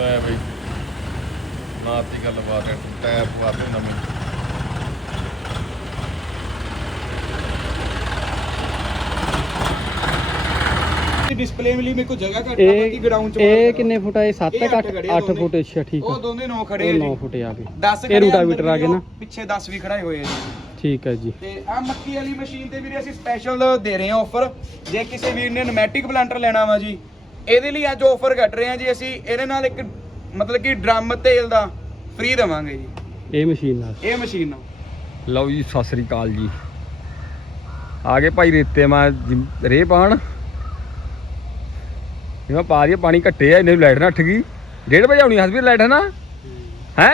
ਲੈ ਬਈ। ਨਾਤੀ ਗੱਲ ਬਾਤ ਹੈ ਟਾਇਰ ਪਵਾਤੇ ਨਵੇਂ। ਡਿਸਪਲੇ ਲਈ ਮੇਰੇ ਕੋਲ ਜਗ੍ਹਾ ਘੱਟ ਆ ਬਾਕੀ ਗਰਾਊਂਡ ਚ ਇਹ ਕਿੰਨੇ ਫੁੱਟ ਆ? ਇਹ 7 ਇਹ 8 ਅੱਠ ਖੜੇ ਆ 8 ਦੋਨੇ। ਫੁੱਟ ਅੱਛਾ ਠੀਕ ਉਹ ਦੋਨੇ 9 ਖੜੇ ਆ 9 ਜੀ ਫੁੱਟ ਆ ਗਏ 10 ਇਹ ਰੂਟਾਵੀਟਰ ਆ ਗਏ ਨਾ। ਪਿੱਛੇ 10 ਵੀ ਖੜਾਏ ਹੋਏ ਆ ਜੀ। ਠੀਕ ਹੈ ਜੀ। ਤੇ ਆ ਮੱਕੀ ਵਾਲੀ ਮਸ਼ੀਨ ਤੇ ਵੀਰੇ ਅਸੀਂ ਸਪੈਸ਼ਲ ਦੇ ਰਹੇ ਹਾਂ ਆਫਰ ਜੇ ਕਿਸੇ ਵੀਰ ਨੇ ਨਮੈਟਿਕ ਪਲਾਂਟਰ ਲੈਣਾ ਵਾ ਜੀ ਇਹਦੇ ਲਈ ਅੱਜ ਆਫਰ ਕੱਢ ਰਹੇ ਹਾਂ ਜੀ ਅਸੀਂ। ਇਹਦੇ ਨਾਲ ਇੱਕ ਮਤਲਬ ਕਿ ਡਰਮ ਤੇਲ ਦਾ ਫ੍ਰੀ ਦੇਵਾਂਗੇ ਜੀ। ਇਹ ਮਸ਼ੀਨ ਨਾਲ। ਇਹ ਮਸ਼ੀਨ ਨਾਲ। ਲਓ ਜੀ ਸਤਿ ਸ੍ਰੀ ਅਕਾਲ ਜੀ। ਆ ਗਏ ਭਾਈ ਰੇਤੇ ਮੈਂ ਰੇ ਪਾਣ ਇਹ ਮੈਂ ਪਾ ਰਹੀ ਪਾਣੀ ਘੱਟੇ ਆ ਇਹਨੇ ਲਾਈਟ ਨਾ ਗਈ। ਡੇਢ ਵਜੇ ਆਉਣੀ ਹਸਬੀਰ ਲਾਈਟ ਹੈ ਨਾ? ਹੈ?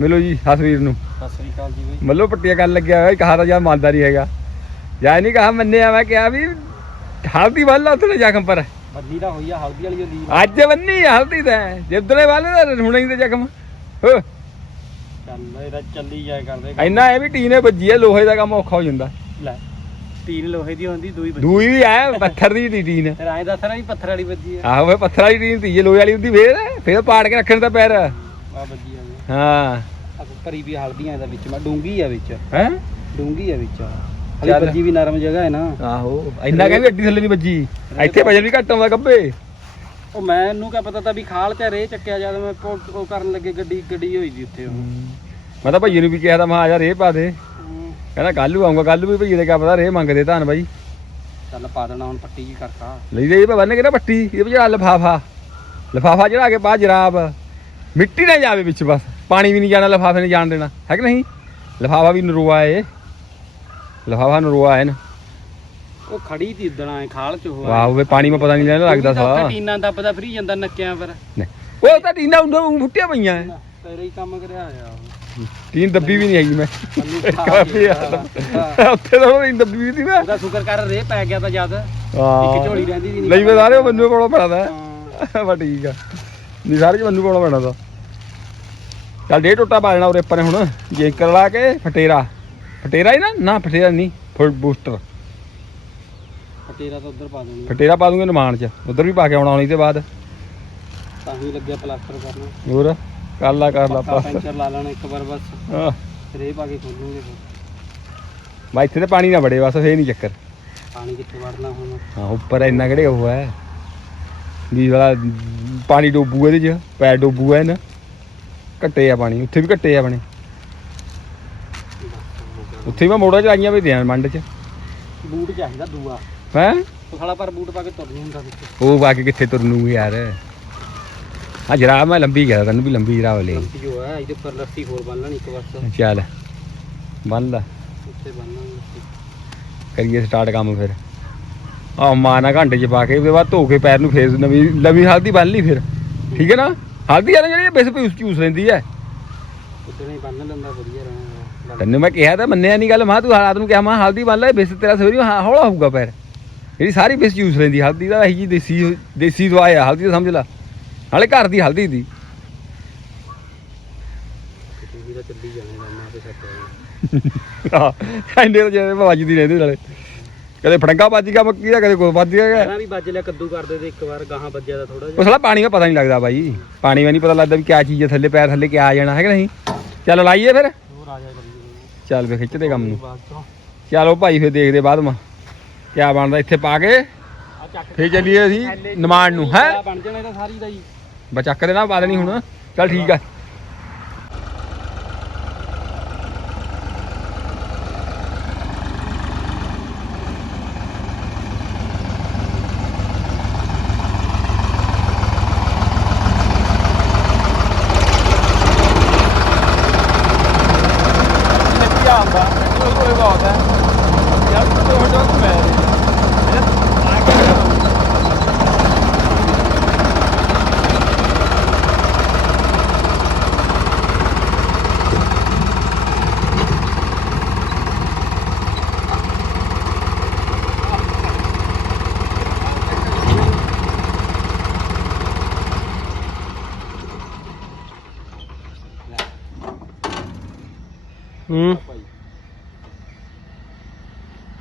ਮਿਲੋ ਜੀ ਹਸਬੀਰ ਨੂੰ। ਸਤਿ ਸ੍ਰੀ ਅਕਾਲ ਜੀ ਬਈ। ਮੱਲੋ ਪੱਟੀਆਂ ਕਰਨ ਲੱਗਿਆ ਹੋਇਆ ਕਹਾ ਤਾਂ ਜਾਂ ਮੰਨਦਾ ਨਹੀਂ ਹੈਗਾ। ਜਾਂ ਨਹੀਂ ਕਹਾ ਮੰਨਿਆ ਮੈਂ ਕਿਹਾ ਵੀ ਹਲਦੀ ਵੱਲ ਉੱਥੇ ਜ਼ਖਮ ਪਰ। ਬੱਲੀ ਦਾ ਹੋਈ ਆ ਹਲਦੀ ਵਾਲੀ ਹੁੰਦੀ ਅੱਜ ਬੰਨੀ ਹਲਦੀ ਦਾ ਜਿੱਦਣੇ ਵਾਲੇ ਦਾ ਹੁਣੇ ਹੀ ਤੇ ਜ਼ਖਮ। ਹੋ ਚੱਲ ਇਹਦਾ ਚੱਲੀ ਜਾਏ ਕਰਦੇ ਇੰਨਾ ਇਹ ਵੀ ਟੀਨੇ ਵੱਜੀ ਹੈ ਲੋਹੇ ਦਾ ਕੰਮ ਔਖਾ ਹੋ ਜਾਂਦਾ। ਲੈ ਤੀਨ ਲੋਹੇ ਦੀ ਹੁੰਦੀ ਦੂਈ ਬੱਜੀ ਦੂਈ ਵੀ ਐ ਪੱਥਰ ਦੀ ਟੀ- ਟੀਨ। ਫਿਰ ਐਂ ਦੱਸਣਾ ਵੀ ਪੱਥਰ ਵਾਲੀ ਬੱਜੀ ਆ। ਆਹੋ ਪੱਥਰ ਵਾਲੀ ਟੀਨ ਤੀ ਲੋਹੇ ਵਾਲੀ ਹੁੰਦੀ ਫੇਰ। ਫੇਰ ਪਾੜ ਕੇ ਰੱਖਣ ਦਾ ਪੈਰ। ਆ ਬੱਜੀ ਆ। ਹਾਂ। ਆ ਵੀ ਹਲਦੀਆਂ ਇਹਦਾ ਵਿੱਚ ਮੈਂ ਡੂੰਗੀ ਆ ਵਿੱਚ। ਹੈ? ਡੂੰਗੀ ਆ ਵਿੱਚ। ਹਲੀ ਚੱਲ। ਬੱਜੀ ਵੀ ਨਰਮ ਜਗ੍ਹਾ ਹੈ ਨਾ। ਆਹੋ ਇੰਨਾ ਕਹਿ ਵੀ ਅੱਡੀ ਥੱਲੇ ਨਹੀਂ ਵੱਜੀ। ਇੱਥੇ ਵਜਨ ਵੀ ਘੱਟ ਆਉਂਦਾ ਗੱਬੇ। ਉਹ ਮੈਨੂੰ ਕਿਆ ਪਤਾ ਤਾਂ ਵੀ ਖਾਲ ਚ ਰੇ ਚੱਕਿਆ ਜਦ ਮੈਂ ਪੋ- ਉਹ ਕਰਨ ਲੱਗੇ ਗੱਡੀ ਗੱਡੀ ਹੋਈ ਦੀ ਉੱਥੇ ਉਹ। ਮੈਂ ਤਾਂ ਭਈਏ ਨੂੰ ਵੀ ਕਿਹਾ ਤਾਂ ਮੈਂ ਆ ਜਾ ਰੇ ਪਾ ਦੇ। ਕਹਿੰਦਾ ਕੱਲ ਨੂੰ ਆਉਂਗਾ ਕੱਲ ਨੂੰ ਵੀ ਭਈਏ ਦੇ ਕਿਆ ਪਤਾ ਰੇ ਮੰਗਦੇ ਧੰਨ ਬਾਈ। ਚੱਲ ਪਾ ਦੇਣਾ ਹੁਣ ਪੱਟੀ ਜੀ ਕਰਤਾ। ਲਈ ਦੇ ਇਹ ਬੰਨ ਕੇ ਨਾ ਪੱਟੀ? ਇਹ ਵਿੱਚ ਲਫਾਫਾ। ਲਫਾਫਾ ਚੜਾ ਕੇ ਪਾ ਜਰਾਬ। ਮਿੱਟੀ ਨਾ ਜਾਵੇ ਵਿੱਚ ਬਸ। ਪਾਣੀ ਵੀ ਨਹੀਂ ਜਾਣਾ ਲਫਾਫੇ ਨੇ ਜਾਣ ਦੇਣਾ। ਹੈ ਕਿ ਨਹੀਂ? ਲਫਾਫਾ ਵੀ ਨਰੋਆ ਏ। ਲਫਾਫਾ ਨਰੋਆ ਹੈ ਨਾ। ਉਹ ਖੜੀ ਤੀ ਇਦਣਾ ਐ ਖਾਲ ਚ ਹੋਆ ਵਾਹ ਵੇ ਪਾਣੀ ਮੈਂ ਪਤਾ ਨਹੀਂ ਲੈਣਾ ਲੱਗਦਾ ਸਾ ਟੀਨਾ ਦੱਬਦਾ ਫਰੀ ਜਾਂਦਾ ਨੱਕਿਆਂ ਪਰ। ਉਹ ਤਾਂ ਟੀਨਾ ਉਂਡਾ ਫੁੱਟਿਆ ਪਈਆਂ ਐ। ਤੇਰੇ ਹੀ ਕੰਮ ਕਰਿਆ ਆ ਟੀਨ ਦੱਬੀ ਵੀ ਨਹੀਂ ਹੈਗੀ ਮੈਂ। ਉੱਥੇ ਤਾਂ ਉਹ ਦੱਬੀ ਵੀ ਸੀ ਮੈਂ ਉਹਦਾ ਸ਼ੁਕਰ ਕਰ ਰੇ ਪੈ ਗਿਆ ਤਾਂ ਜਦ ਹਾਂ। ਇੱਕ ਝੋਲੀ ਰਹਿੰਦੀ ਸੀ ਲਈ ਵੇ ਸਾਰੇ ਮੈਨੂੰ ਕੋਲੋਂ ਹਾਂ। ਤਾਂ। ਬਾ ਠੀਕ ਆ। ਨਹੀਂ ਸਾਰੇ ਮੈਨੂੰ ਕੋਲੋਂ ਤਾਂ। ਚੱਲ ਡੇ ਟੋਟਾ ਪਾ ਲੈਣਾ ਉਰੇ ਆਪਾਂ ਨੇ ਹੁਣ। ਜੇਕਰ ਲਾ ਕੇ ਫਟੇਰਾ। ਫਟੇਰਾ ਹੀ ਨਾ ਨਾ ਫਟੇਰਾ ਨਹੀਂ ਫੁੱਟ ਬੂਸਟਰ। ਤੇਰਾ ਤਾਂ ਉਧਰ ਪਾ ਦੇਣੀ। ਫਟੇਰਾ ਪਾ ਦੂੰਗੇ ਨਿਮਾਣ ਚ ਉਧਰ ਵੀ ਪਾ ਕੇ ਆਉਣਾ ਉਹਨੀ ਤੇ ਬਾਅਦ। ਤਾਂ ਹੀ ਲੱਗਿਆ ਪਲਾਸਟਰ ਕਰਨਾ। ਹੋਰ ਕਰ ਲਾ ਕਰ ਲਾ ਪੱਕਾ ਪੈਂਚਰ ਲਾ ਲੈਣਾ ਇੱਕ ਵਾਰ ਬਸ। ਹਾਂ ਰੇ ਪਾ ਕੇ ਖੋਲੂਗੇ ਮੈਂ ਇੱਥੇ ਤੇ ਪਾਣੀ ਨਾ ਵੜੇ ਬਸ ਫੇਰ ਨਹੀਂ ਚੱਕਰ। ਪਾਣੀ ਕਿੱਥੇ ਵੜਨਾ ਹੁਣ? ਹਾਂ ਉੱਪਰ ਇੰਨਾ ਕਿਹੜੇ ਉਹ ਹੈ। ਵੀ ਵਾਲਾ ਪਾਣੀ ਡੋਬੂ ਇਹਦੇ ਚ ਪੈਰ ਡੋਬੂ ਹੈ ਨਾ। ਘੱਟੇ ਆ ਪਾਣੀ ਉੱਥੇ ਵੀ ਘੱਟੇ ਆ ਆਪਣੇ ਉੱਥੇ ਮੈਂ ਮੋੜਾ ਚ ਆਈਆਂ ਵੀ ਦਿਆਂ ਮੰਡ ਚ। ਬੂਟ ਚਾਹੀਦਾ ਦੂਆ। ਹੈ? ਉਹ ਸਾਲਾ ਪਰ ਬੂਟ ਪਾ ਕੇ ਤੁਰ ਨਹੀਂ ਹੁੰਦਾ ਵਿੱਚ। ਉਹ ਬਾਕੀ ਕਿੱਥੇ ਤੁਰ ਨੂੰ ਯਾਰ? ਆ ਜਰਾਬ ਮੈਂ ਲੰਬੀ ਗਿਆ ਤੈਨੂੰ ਵੀ ਲੰਬੀ ਜਰਾਬ ਲੈ ਲੱਸੀ ਜੋ ਹੈ ਇਹਦੇ ਉੱਪਰ ਲੱਸੀ ਹੋਰ ਬੰਨ ਲੈਣੀ ਇੱਕ ਵਾਰ। ਚੱਲ ਬੰਨ ਲਾ। ਉੱਤੇ ਬੰਨਾਂਗੇ ਲੱਸੀ। ਕਰੀਏ ਸਟਾਰਟ ਕੰਮ ਫਿਰ। ਆ ਮਾਨਾ ਘੰਟੇ ਚ ਪਾ ਕੇ ਉਹਦੇ ਬਾਅਦ ਧੋ ਕੇ ਪੈਰ ਨੂੰ ਫੇਰ ਨਵੀਂ ਨਵੀਂ ਹਲਦੀ ਬੰਨ ਲਈ ਫਿਰ। ਠੀਕ ਹੈ ਨਾ? ਹਲਦੀ ਵਾਲੀ ਜਿਹੜੀ ਬਿਸ ਪੂਸ ਚੂਸ ਲੈਂਦੀ ਹੈ। ਉੱਤੇ ਨਹੀਂ ਬੰਨ ਲੈਂਦਾ ਵਧੀਆ ਰਹਿਣਾ। ਤੈਨੂੰ ਮੈਂ ਕਿਹਾ ਤਾਂ ਮੰਨਿਆ ਨਹੀਂ ਗੱਲ ਮੈਂ ਤੂੰ ਰਾਤ ਨੂੰ ਕਿਹਾ ਮੈਂ ਹਲਦੀ ਬੰਨ ਲੈ ਬਿਸ ਤੇਰਾ ਸਵੇਰੀ ਹਾਂ ਹੌਲਾ ਹੋਊਗਾ ਪੈਰ। ਜਿਹੜੀ ਸਾਰੀ ਬਿਸ ਚੂਸ ਲੈਂਦੀ ਹਲਦੀ ਦਾ ਇਹੀ ਜੀ ਦੇਸੀ ਦੇਸੀ ਦਵਾਈ ਆ ਹਲਦੀ ਦਾ ਸਮਝ ਲੈ। ਨਾਲੇ ਘਰ ਦੀ ਹਲਦੀ ਦੀ। ਟੀਵੀ ਦਾ ਚੱਲੀ ਜਾਣੇ ਰਾਮਾ ਤੇ ਸੱਟ ਹਾਂ ਵੱਜਦੀ ਰਹਿੰਦੀ ਨਾਲੇ। ਕਦੇ ਫੜੰਗਾ ਵੱਜ ਗਿਆ ਮੱਕੀ ਦਾ ਕਦੇ ਕੋਈ ਵੱਜ ਗਿਆ। ਪਹਿਲਾਂ ਵੀ ਵੱਜ ਲਿਆ ਕੱਦੂ ਕਰਦੇ ਤੇ ਇੱਕ ਵਾਰ ਗਾਹਾਂ ਵੱਜਿਆ ਦਾ ਥੋੜਾ ਉਹ ਜਿਹਾ ਸਾਲਾ ਪਾਣੀ ਦਾ ਪਤਾ ਨਹੀਂ ਲੱਗਦਾ ਬਾਈ। ਪਾਣੀ ਦਾ ਨਹੀਂ ਪਤਾ ਲੱਗਦਾ ਵੀ ਕਿਆ ਚੀਜ਼ ਹੈ ਥੱਲੇ ਪੈਰ ਥੱਲੇ ਕਿਆ ਆ ਜਾਣਾ ਹੈ ਕਿ ਨਹੀਂ? ਚੱਲ ਲਾਈਏ ਫਿਰ। ਹੋਰ ਆ ਜਾ ਚੱਲ ਵੇ ਖਿੱਚਦੇ ਕੰਮ ਨੂੰ। ਬਾਅਦ ਚੋਂ। ਚਲੋ ਭਾਈ ਫਿਰ ਦੇਖਦੇ ਬਾਅਦ ਮਾ। ਕਿਆ ਬਣਦਾ ਇੱਥੇ ਪਾ ਕੇ। ਆ ਚੱਕ ਫੇਰ ਚੱਲੀਏ ਅਸੀਂ ਨਿਮਾਣ ਨੂੰ ਹੈ? ਬਣ ਜਾਣਾ ਇਹਦਾ ਸਾਰੀ ਦਾ ਜੀ ਬਚੱਕ ਦੇ ਨਾ ਪਾ ਦੇਣੀ ਹੁਣ। ਚੱਲ ਠੀਕ ਆ।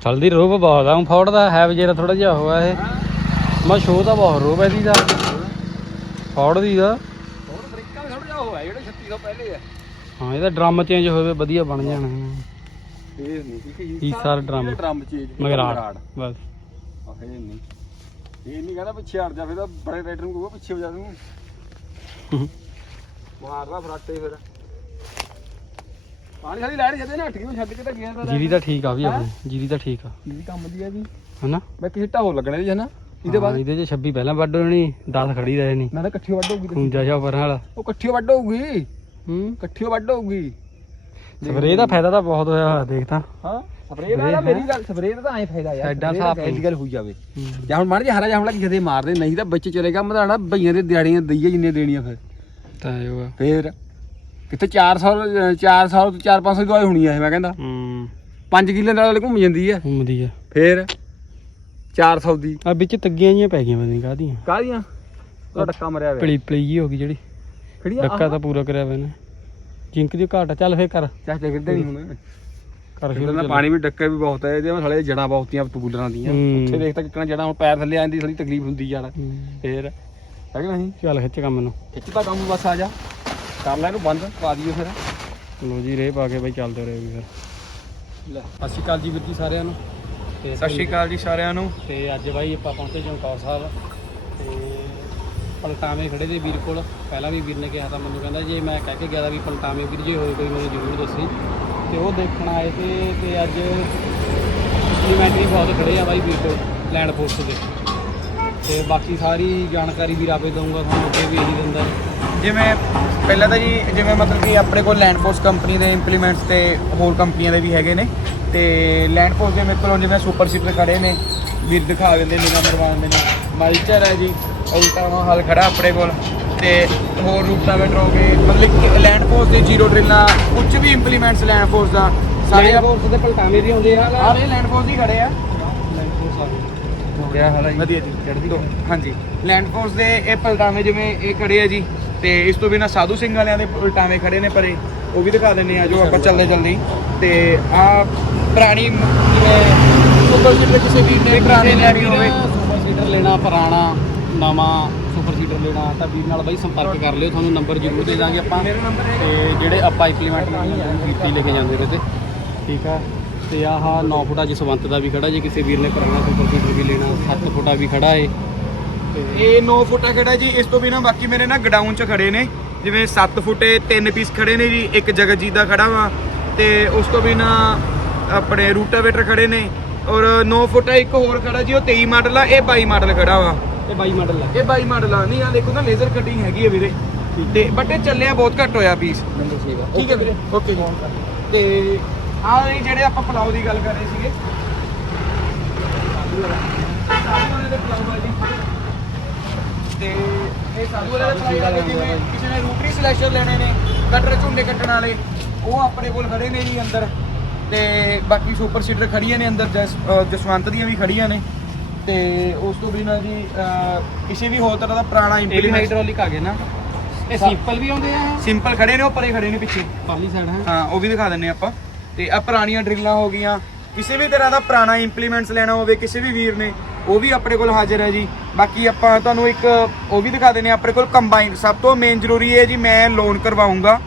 ਚਲਦੀ ਰੋਬ ਬਹੁਤ ਆ ਫੋੜ ਦਾ ਹੈ ਵਜੇਰਾ ਥੋੜਾ ਜਿਹਾ ਹੋਇਆ ਇਹ। ਮੈਂ ਸ਼ੋਅ ਦਾ ਬਹੁਤ ਰੋਬ ਇਹਦੀ ਦਾ। ਫੋੜ ਦੀ ਦਾ। ਥੋੜਾ ਜਿਹਾ ਹੋਇਆ ਜਿਹੜੇ 3600 ਪਹਿਲੇ ਆ। ਹਾਂ ਇਹਦਾ ਡਰਮ ਚੇਂਜ ਹੋਵੇ ਵਧੀਆ ਬਣ ਜਾਣਾ। ਇਹ ਨਹੀਂ ਇਹ ਸਾਰਾ ਡਰਮ। ਡਰਮ ਚੀਜ਼ ਮਗਰਾੜ ਬਸ। ਇਹ ਨਹੀਂ। ਇਹ ਨਹੀਂ ਕਹਿੰਦਾ ਪਿੱਛੇ ਹਟ ਜਾ ਫਿਰ ਤਾਂ ਬੜੇ ਰਾਈਡਰ ਨੂੰ ਕਹੂਗਾ ਪਿੱਛੇ ਹੋ ਜਾ ਤੂੰ ਮਾਰਦਾ ਫਰਾਟੇ ਫਿਰ। ਪਾਣੀ ਸਾਡੀ ਲਾਈਟ ਜਦੇ ਨਾ ਹਟ ਗਈ ਮੈਂ ਛੱਡ ਕੇ ਤਾਂ ਗਿਆ ਤਾਂ ਜੀਰੀ ਤਾਂ ਠੀਕ ਆ ਵੀ ਆਪਣੀ ਜੀਰੀ ਤਾਂ ਠੀਕ ਆ। ਜੀਰੀ ਕੰਮ ਦੀ ਆ ਵੀ। ਹਨਾ? ਮੈਂ ਕਿਸੇ ਢਾਹੋ ਲੱਗਣਾ ਜੀ ਹਨਾ ਇਹਦੇ ਹਾਂ, ਬਾਅਦ ਇਹਦੇ ਚ 26 ਪਹਿਲਾਂ ਵੱਢ ਹੋਣੀ 10 ਖੜੀ ਰਹੇ ਨਹੀਂ ਮੈਂ ਤਾਂ ਇਕੱਠੀ ਵੱਢ ਹੋਊਗੀ ਤੇ- ਖੂੰਜਾ ਜਾ ਪਰਾਂ ਵਾਲਾ ਉਹ ਇਕੱਠੀ ਵੱਢ ਹੋਊਗੀ। ਹੂੰ। ਇਕੱਠੀ ਵੱਢ ਹੋਊਗੀ। ਦਾ ਫਾਇਦਾ ਤਾਂ ਬਹੁਤ ਹੋਇਆ ਹੋਇਆ ਦੇਖ ਤਾਂ। ਹਾਂ ਸਪਰੇਅ ਦਾ ਮੇਰੀ ਗੱਲ ਸਪਰੇਅ ਦਾ ਤਾਂ ਐ ਫਾਇਦਾ ਯਾਰ ਦਾ ਸਾਫ਼ ਐਡੀ ਗੱਲ ਹੋਈ ਜਾਵੇ। ਜਾਂ ਹੁਣ ਮਾਰ ਜੇ ਹਰਾ ਜਾਂ ਹਮਲਾ ਕਿਸੇ ਮਾਰਦੇ ਨਹੀਂ ਤਾਂ ਵਿੱਚ ਚਲੇਗਾ ਮਧਾਣਾ ਬਈਆਂ ਦੇ ਦਿਹਾੜੀਆਂ ਦਈਏ ਜਿੰਨੇ ਦੇਣੀਆਂ ਫਿਰ। ਤਾਂ ਇਹ ਹੋਇਆ। ਫੇਰ ਕਿਤੇ 400 400 ਤੋਂ 4-500 ਦੀ ਦਵਾਈ ਹੋਣੀ ਆ ਇਹ ਮੈਂ ਕਹਿੰਦਾ। ਹੂੰ। 5 ਕਿੱਲੇ ਨਾਲ ਘੁੰਮ ਜਾਂਦੀ ਆ। ਘੁੰਮਦੀ ਆ। ਫੇਰ 400 ਦੀ। ਆ ਵਿੱਚ ਤੱਗੀਆਂ ਜੀਆਂ ਪੈ ਗਈਆਂ ਬੰਦੀ ਕਾਹਦੀਆਂ। ਕਾਹਦੀਆਂ? ਉਹ ਡੱਕਾ ਮਰਿਆ ਵੇ। ਪਲੀ ਪਲੀ ਜੀ ਹੋ ਗਈ ਜਿਹੜੀ। ਖੜੀ ਡੱਕਾ ਤਾਂ ਪੂਰਾ ਕਰਿਆ ਹੋਇਆ ਨੇ ਜਿੰਕ ਦੀ ਘਾਟ ਆ, ਚੱਲ ਫੇਰ ਕਰ। ਚਾਹ ਚੱਕਦੇ ਨਹੀਂ ਹੁਣ। ਕਰ ਫਿਰ ਸ਼ੁਰੂ ਨਾ ਚੱਲ। ਪਾਣੀ ਵੀ ਡੱਕੇ ਵੀ ਬਹੁਤ ਹੈ ਇਹਦੇ ਵਿੱਚ ਹਲੇ ਜੜਾਂ ਬਹੁਤੀਆਂ ਤੂਲਰਾਂ ਦੀਆਂ। ਹੂੰ। ਉੱਥੇ ਦੇਖ ਤਾਂ ਕਿੰਨਾ ਜੜਾਂ ਹੁਣ ਪੈਰ ਥੱਲੇ ਆਂਦੀ ਥੋੜੀ ਤਕਲੀਫ ਹੁੰਦੀ ਯਾਰ। ਹੂੰ। ਫੇਰ। ਹੈ ਕਿ ਨਹੀਂ? ਚੱਲ ਖਿੱਚ ਕੰਮ ਨੂੰ। ਖਿੱਚਦਾ ਕੰਮ ਬਸ ਆ ਜਾ। ਕਰ ਲੈ ਇਹਨੂੰ ਬੰਦ ਪਾ ਦਈਏ ਫਿਰ। ਲੋ ਜੀ ਰੇ ਪਾ ਕੇ ਬਾਈ ਚੱਲਦੇ ਰਹੇ ਵੀ ਫਿਰ। ਲੈ ਸਤਿ ਸ਼੍ਰੀ ਅਕਾਲ ਜੀ ਵੀਰ ਜੀ ਸਾਰਿਆਂ ਨੂੰ। ਤੇ ਸਤਿ ਸ਼੍ਰੀ ਅਕਾਲ ਜੀ ਸਾਰਿਆਂ ਨੂੰ। ਤੇ ਅੱਜ ਬਾਈ ਆਪਾਂ ਪਹੁੰਚੇ ਚੌਂਕੌਰ ਸਾਹਿਬ। ਤੇ ਪਲਟਾਵੇਂ ਖੜੇ ਦੇ ਵੀਰ ਕੋਲ। ਪਹਿਲਾਂ ਵੀ ਵੀਰ ਨੇ ਕਿਹਾ ਤਾਂ ਮੈਨੂੰ ਕਹਿੰਦਾ ਜੇ ਮੈਂ ਕਹਿ ਕੇ ਗਿਆ ਤਾਂ ਵੀ ਪਲਟਾਵੇਂ ਵੀਰ ਜੇ ਹੋਏ ਕੋਈ ਮੈਨੂੰ ਜ਼ਰੂਰ ਦੱਸੀ। ਤੇ ਉਹ ਦੇਖਣ ਆਏ ਤੇ ਤੇ ਅੱਜ ਇੰਪਲੀਮੈਂਟਰੀ ਬਹੁਤ ਖੜੇ ਆ ਬਾਈ ਵੀਰ ਕੋਲ ਲੈਂਡ ਫੋਰਸ ਦੇ। ਤੇ ਬਾਕੀ ਸਾਰੀ ਜਾਣਕਾਰੀ ਵੀਰ ਆਪੇ ਦਊਂਗਾ ਤੁਹਾਨੂੰ ਅੱਗੇ ਵੀ ਇਹੀ ਦਿੰਦਾ ਜਿਵੇਂ ਪਹਿਲਾਂ ਤਾਂ ਜੀ ਜਿਵੇਂ ਮਤਲਬ ਕਿ ਆਪਣੇ ਕੋਲ ਲੈਂਡ ਫੋਰਸ ਕੰਪਨੀ ਦੇ ਇੰਪਲੀਮੈਂਟਸ ਤੇ ਹੋਰ ਕੰਪਨੀਆਂ ਦੇ ਵੀ ਹੈਗੇ ਨੇ। ਤੇ ਲੈਂਡ ਫੋਰਸ ਦੇ ਮੇਰੇ ਕੋਲ ਜਿਵੇਂ ਸੁਪਰ ਸੀਟਰ ਖੜੇ ਨੇ ਵੀਰ ਦਿਖਾ ਦਿੰਦੇ ਨਿਗਾਹ ਮਰਵਾ ਦਿੰਦੇ ਨੇ। ਮਲਚਰ ਹੈ ਜੀ ਉਲਟਾਵਾ ਹਲ ਖੜਾ ਆਪਣੇ ਕੋਲ। ਤੇ ਹੋਰ ਰੂਟਾਵੇਟਰ ਹੋ ਗਏ ਮਤਲਬ ਕਿ ਲੈਂਡ ਫੋਰਸ ਦੇ ਜ਼ੀਰੋ ਡਰਿਲਾਂ ਕੁਝ ਵੀ ਇੰਪਲੀਮੈਂਟਸ ਲੈਂਡ ਫੋਰਸ ਦਾ ਸਾਰੇ ਲੈਂਡ ਫੋਰਸ ਦੇ ਪਲਟਾਵੇਂ ਵੀ ਆਉਂਦੇ ਆ ਸਾਰੇ ਲੈਂਡ ਫੋਰਸ ਹੀ ਖੜੇ ਆ। ਲੈਂਡ ਫੋਰਸ ਆ ਗਏ ਹੋ ਗਿਆ ਹਾਲਾ ਵਧੀਆ ਜੀ ਚੜ੍ਹਦੀ ਕਲਾ। ਹਾਂਜੀ। ਲੈਂਡ ਫੋਰਸ ਦੇ ਇਹ ਪਲਟਾਵੇਂ ਜਿਵੇਂ ਇਹ ਖੜੇ ਆ ਜੀ। ਤੇ ਇਸ ਤੋਂ ਬਿਨਾ ਸਾਧੂ ਸਿੰਘ ਵਾਲਿਆਂ ਦੇ ਪਲਟਾਵੇਂ ਖੜੇ ਨੇ ਪਰੇ ਉਹ ਵੀ ਦਿਖਾ ਦਿੰਨੇ ਆ ਜੋ ਆਪਾਂ ਚੱਲਦੇ ਜਲਦੀ। ਤੇ ਆ ਪੁਰਾਣੀ ਸੁਪਰ ਸੀਟਰ ਕਿਸੇ ਵੀਰ ਨੇ ਪੁਰਾਣੇ ਲੈਣੀ ਹੋਵੇ। ਸੁਪਰ ਸੀਡਰ ਲੈਣਾ ਪੁਰਾਣਾ ਨਵਾਂ ਸੁਪਰ ਸੀਡਰ ਲੈਣਾ ਤਾਂ ਵੀਰ ਨਾਲ ਬਾਈ ਸੰਪਰਕ ਕਰ ਲਿਓ ਤੁਹਾਨੂੰ ਨੰਬਰ ਜ਼ਰੂਰ ਦੇ ਦਾਂਗੇ ਆਪਾਂ। ਤੇ ਜਿਹੜੇ ਆਪਾਂ ਇੰਪਲੀਮੈਂਟ ਕੀਤੀ ਲੈ ਕੇ ਜਾਂਦੇ ਰਹੇ ਤੇ। ਠੀਕ ਆ। ਤੇ ਆਹ 9 ਫੁੱਟਾ ਜਸਵੰਤ ਦਾ ਵੀ ਖੜਾ ਜੇ ਕਿਸੇ ਵੀਰ ਨੇ ਪੁਰਾਣਾ ਸੁਪਰ ਸੀਡਰ ਵੀ ਲੈਣਾ 7 ਫੁੱਟਾ ਵੀ ਖੜਾ ਏ। ਇਹ 9 ਫੁੱਟਾ ਖੜਾ ਜੀ। ਇਸ ਤੋਂ ਬਿਨਾ ਬਾਕੀ ਮੇਰੇ ਨਾ ਗਡਾਊਨ 'ਚ ਖੜੇ ਨੇ। ਜਿਵੇਂ 7 ਫੁੱਟੇ ਤਿੰਨ ਪੀਸ ਖੜੇ ਨੇ ਜੀ। ਇੱਕ ਜਗਜੀਤ ਦਾ ਖੜਾ ਵਾ। ਤੇ ਉਸ ਤੋਂ ਬਿਨਾ ਆਪਣੇ ਰੂਟਾਵੇਟਰ ਖੜੇ ਨੇ। ਔਰ 9 ਫੁੱਟਾ ਇੱਕ ਹੋਰ ਖੜਾ ਜੀ ਉਹ 23 ਮਾਡਲ ਆ ਇਹ 22 ਮਾਡਲ ਖੜਾ ਵਾ। ਇਹ 22 ਮਾਡਲ ਆ। ਇਹ 22 ਮਾਡਲ ਆ। ਨਹੀਂ ਆ ਦੇਖੋ ਨਾ ਲੇਜ਼ਰ ਕਟਿੰਗ ਹੈਗੀ ਹੈ ਵੀਰੇ। ਤੇ ਬਟ ਇਹ ਚੱਲਿਆ ਬਹੁਤ ਘੱਟ ਹੋਇਆ ਪੀਸ ਠੀਕ ਹੈ ਵੀਰੇ। ਓਕੇ ਜੀ। ਤੇ ਇਹ ਜਿਹੜੇ ਆਪਾਂ ਪਲਾਉ ਦੀ ਗੱਲ ਕਰ ਰਹੇ ਸੀਗੇ। ਸਾਧੂ ਵਾਲੇ। ਦੇ ਪਲਾਉ ਆ ਜੀ। ਤੇ ਇਹ ਸਾਧੂ ਵਾਲੇ ਦੇ ਆ ਜਿਵੇਂ ਕਿਸੇ ਨੇ ਰੂਟਰੀ ਸਲੈਸ਼ਰ ਲੈਣੇ ਨੇ ਕਟਰ ਝੁੰਡੇ ਕੱਟਣ ਵਾਲੇ ਉਹ ਆਪਣੇ ਕੋਲ ਖੜੇ ਨੇ ਜੀ ਅੰਦਰ ਤੇ ਬਾਕੀ ਸੁਪਰ ਸੀਡਰ ਖੜੀਆਂ ਨੇ ਅੰਦਰ ਜਸ- ਅਹ ਜਸਵੰਤ ਦੀਆਂ ਵੀ ਖੜੀਆਂ ਨੇ ਤੇ ਉਸ ਤੋਂ ਬਿਨਾਂ ਜੀ ਅਹ, ਕਿਸੇ ਵੀ ਹੋਰ ਤਰ੍ਹਾਂ ਦਾ ਪੁਰਾਣਾ ਇਹ ਵੀ ਇੰਪਲੀਮੈਂਟ ਹਾਈਡ੍ਰੋਲਿਕ ਆ ਗਏ ਨਾ। ਇਹ ਸਿੰਪਲ ਵੀ ਆਉਂਦੇ ਆ? ਸਿੰਪਲ ਖੜੇ ਨੇ ਉਹ ਪਰੇ ਖੜੇ ਨੇ ਪਿੱਛੇ। ਪਰਲੀ ਸਾਈਡ ਹੈ। ਹਾਂ ਉਹ ਵੀ ਦਿਖਾ ਦਿੰਨੇ ਆਪਾਂ। ਤੇ ਆ ਪੁਰਾਣੀਆਂ ਡਰਿੱਲਾਂ ਹੋ ਗਈਆਂ। ਕਿਸੇ ਵੀ ਤਰ੍ਹਾਂ ਦਾ ਪੁਰਾਣਾ ਇੰਪਲੀਮੈਂਟਸ ਲੈਣਾ ਹੋਵੇ ਕਿਸੇ ਵੀ ਵੀਰ ਨੇ ਉਹ ਵੀ ਆਪਣੇ ਕੋਲ ਹਾਜ਼ਰ ਹੈ ਜੀ। ਬਾਕੀ ਆਪਾਂ ਤੁਹਾਨੂੰ ਇੱਕ ਉਹ ਵੀ ਦਿਖਾ ਦਿੰਨੇ ਆਪਣੇ ਕੋਲ ਕੰਬਾਈਨ ਸਭ ਤੋਂ ਮੇਨ ਜ਼ਰੂਰੀ ਹੈ ਜੀ, ਮੈਂ ਲੋਨ ਕਰਵਾਉਂਗਾ।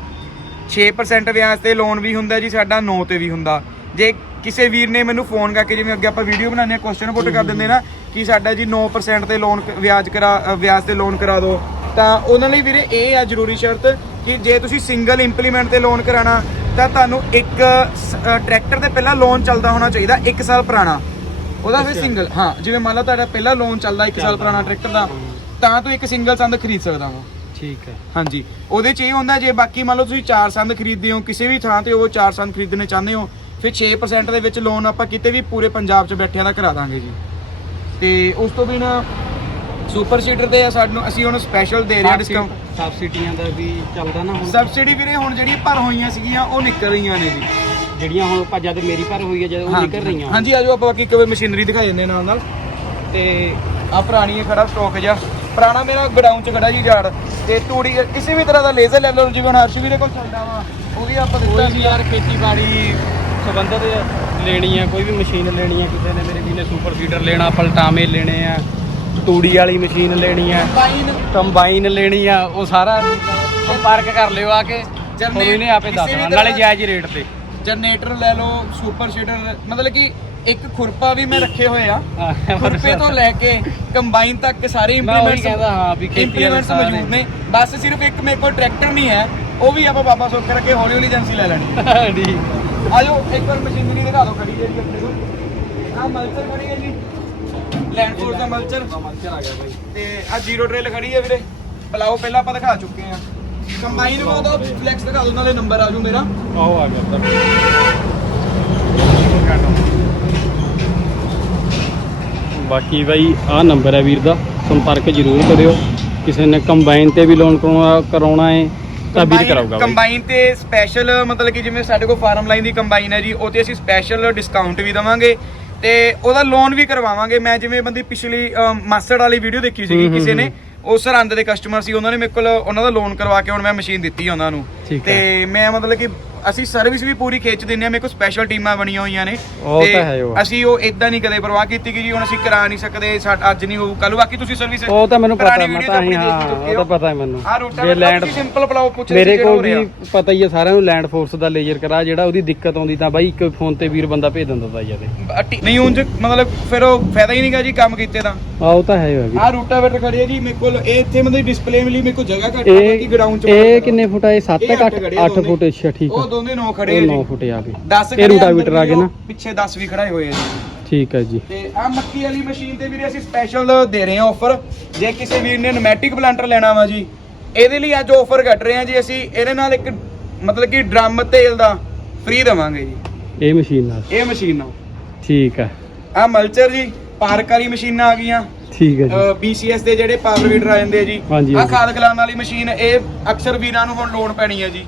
6% ਵਿਆਜ ਤੇ ਲੋਨ ਵੀ ਹੁੰਦਾ ਜੀ, ਸਾਡਾ 9 ਤੇ ਵੀ ਹੁੰਦਾ। ਜੇ ਕਿਸੇ ਵੀਰ ਨੇ ਮੈਨੂੰ ਫੋਨ ਕਰਕੇ ਜਿਵੇਂ ਅੱਗੇ ਆਪਾਂ ਵੀਡੀਓ ਬਣਾਉਂਦੇ ਆ ਕੁਐਸਚਨ ਪੁੱਟ ਕਰ ਦਿੰਦੇ ਨਾ ਕਿ ਸਾਡਾ ਜੀ 9% ਤੇ ਲੋਨ ਵਿਆਜ ਕਰਾ ਵਿਆਜ ਤੇ ਲੋਨ ਕਰਾ ਦਿਓ ਤਾਂ ਉਹਨਾਂ ਲਈ ਵੀਰੇ ਇਹ ਆ ਜ਼ਰੂਰੀ ਸ਼ਰਤ ਕਿ ਜੇ ਤੁਸੀਂ ਸਿੰਗਲ ਇੰਪਲੀਮੈਂਟ ਤੇ ਲੋਨ ਕਰਾਣਾ ਤਾਂ ਤੁਹਾਨੂੰ ਇੱਕ ਟਰੈਕਟਰ ਤੇ ਪਹਿਲਾਂ ਲੋਨ ਚੱਲਦਾ ਹੋਣਾ ਚਾਹੀਦਾ 1 ਸਾਲ ਪੁਰਾਣਾ। ਉਹਦਾ ਫਿਰ ਸਿੰਗਲ ਹਾਂ ਜਿਵੇਂ ਮੰਨ ਲਓ ਤੁਹਾਡਾ ਪਹਿਲਾ ਲੋਨ ਚੱਲਦਾ 1 ਸਾਲ ਪੁਰਾਣਾ ਟਰੈਕਟਰ ਦਾ ਤਾਂ ਤੂੰ ਇੱਕ ਸਿੰਗਲ ਸੰਦ ਖਰੀਦ ਸਕਦਾ ਵਾ। ਠੀਕ ਹੈ। ਹਾਂਜੀ ਉਹਦੇ ਚ ਇਹ ਹੁੰਦਾ ਜੇ ਬਾਕੀ ਮੰਨ ਲਓ ਤੁਸੀਂ ਚਾਰ ਸੰਦ ਖਰੀਦਦੇ ਹੋ ਕਿਸੇ ਵੀ ਥਾਂ ਤੇ ਉਹ ਚਾਰ ਸੰਦ ਖਰੀਦਣੇ ਚਾਹੁੰਦੇ ਹੋ ਫਿਰ 6% ਦੇ ਵਿੱਚ ਲੋਨ ਆਪਾਂ ਕਿਤੇ ਵੀ ਪੂਰੇ ਪੰਜਾਬ 'ਚ ਬੈਠਿਆਂ ਦਾ ਕਰਾ ਦਾਂਗੇ ਜੀ। ਤੇ ਉਸ ਤੋਂ ਬਿਨਾ ਸੁਪਰ ਸੀਡਰ ਤੇ ਆ ਸਾਨੂੰ ਅਸੀਂ ਹੁਣ ਸਪੈਸ਼ਲ ਦੇ ਰਹੇ ਹਾਂ ਡਿਸਕਾਊਂਟ ਸਬਸਿਡੀਆਂ ਦਾ ਵੀ ਚੱਲਦਾ ਨਾ ਹੁਣ। ਸਬਸਿਡੀ ਵੀਰੇ ਹੁਣ ਜਿਹੜੀ ਭਰ ਹੋਈਆਂ ਸੀਗੀਆਂ ਉਹ ਨਿਕਲ ਰਹੀਆਂ ਨੇ ਜੀ। ਜਿਹੜੀਆਂ ਹੁਣ ਆਪਾਂ ਜਦ ਮੇਰੀ ਭਰ ਹੋਈ ਹੈ ਜਦ ਉਹ ਨਿਕਲ ਰਹੀਆਂ। ਹਾਂਜੀ ਆਜੋ ਆਪਾਂ ਬਾਕੀ ਇੱਕ ਵਾਰ ਮਸ਼ੀਨਰੀ ਦਿਖਾ ਦਿੰਦੇ ਨਾਲ ਨਾਲ। ਤੇ ਆ ਪੁਰਾਣੀ ਹੈ ਖੜਾ ਸਟਾਕ ਜਿਹਾ। ਪੁਰਾਣਾ ਮੇਰਾ ਗਡਾਊਨ 'ਚ ਖੜਾ ਜੀ ਝਾੜ ਤੇ ਤੂੜੀ ਕਿਸੇ ਵੀ ਤਰ੍ਹਾਂ ਦਾ ਲੇਜ਼ਰ ਲੈ ਲਓ ਜਿਵੇਂ ਹਰਸ਼ ਵੀਰੇ ਕੋਲ ਚੱਲਦਾ ਵਾ ਉਹ ਵੀ ਆਪਾਂ ਦਿੱਤਾ ਕੋਈ ਵੀ ਯਾਰ ਖੇਤੀਬਾੜੀ ਸੰਬੰਧਿਤ ਲੈਣੀ ਆ ਕੋਈ ਵੀ ਮਸ਼ੀਨ ਲੈਣੀ ਆ ਕਿਸੇ ਨੇ ਮੇਰੇ ਵੀ ਨੇ ਸੁਪਰ ਸੀਡਰ ਲੈਣਾ ਪਲਟਾਵੇਂ ਲੈਣੇ ਆ ਤੂੜੀ ਵਾਲੀ ਮਸ਼ੀਨ ਲੈਣੀ ਆ ਬਾਈਨ ਕੰਬਾਈਨ ਲੈਣੀ ਆ ਉਹ ਸਾਰਾ ਸੰਪਰਕ ਕਰ ਲਿਓ ਆ ਕੇ ਤੁਹਾਨੂੰ ਇਹਨੇ ਆਪੇ ਦੱਸ ਨਾਲੇ ਜਾਇਜ਼ ਰੇਟ ਤੇ। ਜਨਰੇਟਰ ਲੈ ਲਓ ਸੁਪਰ ਸੀਡਰ ਮਤਲਬ ਕਿ ਇੱਕ ਖੁਰਪਾ ਵੀ ਮੈਂ ਰੱਖੇ ਹੋਏ ਆ। ਖੁਰਪੇ ਤੋਂ ਲੈ ਕੇ ਕੰਬਾਈਨ ਤੱਕ ਸਾਰੇ ਇੰਪਲੀਮੈਂਟਸ ਕਹਿੰਦਾ ਹਾਂ ਵੀ ਖੇਤੀ ਵਾਲੇ ਇੰਪਲੀਮੈਂਟਸ ਸਾਰੇ। ਮੌਜੂਦ ਨੇ। ਬਸ ਸਿਰਫ ਇੱਕ ਮੇਰੇ ਕੋਲ ਟਰੈਕਟਰ ਨਹੀਂ ਹੈ ਉਹ ਵੀ ਆਪਾਂ ਬਾਬਾ ਸੁੱਖ ਕਰਕੇ ਹੌਲੀ ਹੌਲੀ ਏਜੰਸੀ ਲੈ ਲੈਣੀ। ਠੀਕ ਆਜੋ ਇੱਕ ਵਾਰ ਮਸ਼ੀਨਰੀ ਦਿਖਾ ਦਿਓ ਖੜੀ ਹੈ ਜੀ ਆਪਣੇ ਕੋਲ ਆ ਮਲਚਰ ਖੜੀ ਹੈ ਜੀ। ਲੈਂਡ ਫੋਰਸ ਦਾ ਮਲਚਰ। ਮੱਛਰ ਆ ਗਿਆ ਬਾਈ। ਤੇ ਆ ਜ਼ੀਰੋ ਟ੍ਰੇਲ ਖੜੀ ਹੈ ਵੀਰੇ। ਪਲਾਓ ਪਹਿਲਾਂ ਆਪਾਂ ਦਿਖਾ ਚੁੱਕੇ ਆ ਕੰਬਾਈਨ ਨੂੰ ਉਹਦਾ ਫਲੈਕਸ ਦਿਖਾ ਦਿਓ ਨਾਲੇ ਨੰਬਰ ਆਜੂ ਮੇਰਾ। ਆਓ ਆ ਗਿਆ ਤਾਂ ਬਾਕੀ ਬਾਈ ਆਹ ਨੰਬਰ ਹੈ ਵੀਰ ਦਾ ਸੰਪਰਕ ਜ਼ਰੂਰ ਕਰਿਓ। ਕਿਸੇ ਨੇ ਕੰਬਾਈਨ ਤੇ ਵੀ ਲੋਨ ਕਰਾਉਣਾ ਕਰਾਉਣਾ ਹੈ ਤਾਂ ਵੀਰ ਕਰਾਊਗਾ ਬਾਈ। ਕੰਬਾਈਨ ਤੇ ਸਪੈਸ਼ਲ ਮਤਲਬ ਕਿ ਜਿਵੇਂ ਸਾਡੇ ਕੋਲ ਫਾਰਮ ਲਾਈਨ ਦੀ ਕੰਬਾਈਨ ਹੈ ਜੀ ਉਹ ਤੇ ਅਸੀਂ ਸਪੈਸ਼ਲ ਡਿਸਕਾਊਂਟ ਵੀ ਦਵਾਂਗੇ। ਤੇ ਉਹਦਾ ਲੋਨ ਵੀ ਕਰਵਾਵਾਂਗੇ। ਮੈਂ ਜਿਵੇਂ ਬੰਦੀ ਪਿਛਲੀ ਮਾਸਟਰ ਵਾਲੀ ਵੀਡੀਓ ਦੇਖੀ ਸੀਗੀ ਕਿਸੇ ਨੇ ਉਹ ਸਰਹੰਦ ਦੇ ਕਸਟਮਰ ਸੀ ਉਹਨਾਂ ਨੇ ਮੇਰੇ ਕੋਲ ਉਹਨਾਂ ਦਾ ਲੋਨ ਕਰਵਾ ਕੇ ਹੁਣ ਮੈਂ ਮਸ਼ੀਨ ਦਿੱਤੀ ਉਹਨਾਂ ਨੂੰ। ਤੇ ਮੈਂ ਮਤਲਬ ਕਿ ਅਸੀਂ ਸਰਵਿਸ ਵੀ ਪੂਰੀ ਖਿੱਚ ਦਿੰਨੇ ਆ ਮੇਰੇ ਕੋਲ ਸਪੈਸ਼ਲ ਟੀਮਾਂ ਬਣੀਆਂ ਹੋਈਆਂ ਨੇ। ਉਹ ਤਾਂ ਹੈ ਉਹ। ਅਸੀਂ ਉਹ ਇਦਾਂ ਨਹੀਂ ਕਦੇ ਪਰਵਾਹ ਕੀਤੀ ਕਿ ਜੀ ਹੁਣ ਅਸੀਂ ਕਰਾ ਨਹੀਂ ਸਕਦੇ ਅੱਜ ਨਹੀਂ ਹੋਊ ਕੱਲ ਬਾਕੀ ਤੁਸੀਂ ਸਰਵਿਸ ਉਹ ਤਾਂ ਮੈਨੂੰ ਪਤਾ ਮੈਂ ਤਾਂ ਹੀ ਹਾਂ ਉਹ ਤਾਂ ਪਤਾ ਹੈ ਮੈਨੂੰ। ਆ ਰੋਟਾ ਜੇ ਲੈਂਡ ਸਿੰਪਲ ਪਲਾਓ ਪੁੱਛ ਮੇਰੇ ਕੋਲ ਵੀ ਪਤਾ ਹੀ ਹੈ ਸਾਰਿਆਂ ਨੂੰ ਲੈਂਡ ਫੋਰਸ ਦਾ ਲੇਜ਼ਰ ਕਰਾ ਜਿਹੜਾ ਉਹਦੀ ਦਿੱਕਤ ਆਉਂਦੀ ਤਾਂ ਬਾਈ ਇੱਕ ਫੋਨ ਤੇ ਵੀਰ ਬੰਦਾ ਭੇਜ ਦਿੰਦਾ ਤਾਂ ਜਦੇ ਅੱਟੀ- ਨਹੀਂ ਉਂਝ ਮਤਲਬ ਫਿਰ ਉਹ ਫਾਇਦਾ ਹੀ ਨਹੀਂਗਾ ਜੀ ਕੰਮ ਕੀਤੇ ਦਾ। ਆ ਉਹ ਤਾਂ ਹੈ ਹੋਇਆ ਆਹ ਰੂਟਾਵੇਟਰ ਖੜੀ ਹੈ ਜੀ ਮੇਰੇ ਕੋਲ ਇਹ ਇੱਥੇ ਮਤਲਬ ਡਿਸਪਲੇ ਲਈ ਮੇਰੇ ਕੋਲ ਜਗ੍ਹਾ ਘੱਟ ਆ ਬਾਕੀ ਗਰਾਊਂਡ ਚ ਇਹ ਕਿੰਨੇ ਫੁੱਟ ਆ? ਇਹ 7 ਇਹ 8 ਅੱਠ ਖੜੇ ਆ 8 ਦੋਨੇ। ਫੁੱਟ ਅੱਛਾ ਠੀਕ ਉਹ ਆ ਦੋਨੇ 9 ਖੜੇ ਆ 9 ਜੀ। ਫੁੱਟ ਆ ਗਏ। 10 ਇਹ ਰੂਟਾਵੇਟਰ ਆ ਗਏ ਨਾ। ਪਿੱਛੇ 10 ਵੀ ਖੜਾਏ ਹੋਏ ਆ ਜੀ। ਠੀਕ ਹੈ ਜੀ। ਤੇ ਆ ਮੱਕੀ ਵਾਲੀ ਮਸ਼ੀਨ ਤੇ ਵੀਰੇ ਅਸੀਂ ਸਪੈਸ਼ਲ ਦੇ ਰਹੇ ਹਾਂ ਆਫਰ ਜੇ ਕਿਸੇ ਵੀਰ ਨੇ ਨਮੈਟਿਕ ਪਲਾਂਟਰ ਲੈਣਾ ਵਾ ਜੀ ਇਹਦੇ ਲਈ ਅੱਜ ਆਫਰ ਕੱਢ ਰਹੇ ਹਾਂ ਜੀ ਅਸੀਂ। ਇਹਦੇ ਨਾਲ ਇੱਕ ਮਤਲਬ ਕਿ ਡਰਮ ਤੇਲ ਦਾ ਫ੍ਰੀ ਦੇਵਾਂਗੇ ਜੀ। ਇਹ ਮਸ਼ੀਨ ਨਾਲ। ਇਹ ਮਸ਼ੀਨ ਨਾਲ। ਠੀਕ ਹੈ। ਆ ਮਲਚਰ ਜੀ ਪਾਰਕ ਵਾਲੀ ਮਸ਼ੀਨਾਂ ਆ ਗਈਆਂ। ਠੀਕ ਹੈ ਜੀ। BCS ਦੇ ਜਿਹੜੇ ਪਾਵਰ ਵੀਡਰ ਆ ਜਾਂਦੇ ਆ ਜੀ। ਹਾਂਜੀ, ਆ ਹਾਂਜੀ। ਖਾਦ ਖਲਾਉਣ ਵਾਲੀ ਮਸ਼ੀਨ ਇਹ ਅਕਸਰ ਵੀਰਾਂ ਨੂੰ ਹੁਣ ਲੋਡ ਪੈਣੀ ਹੈ ਜੀ।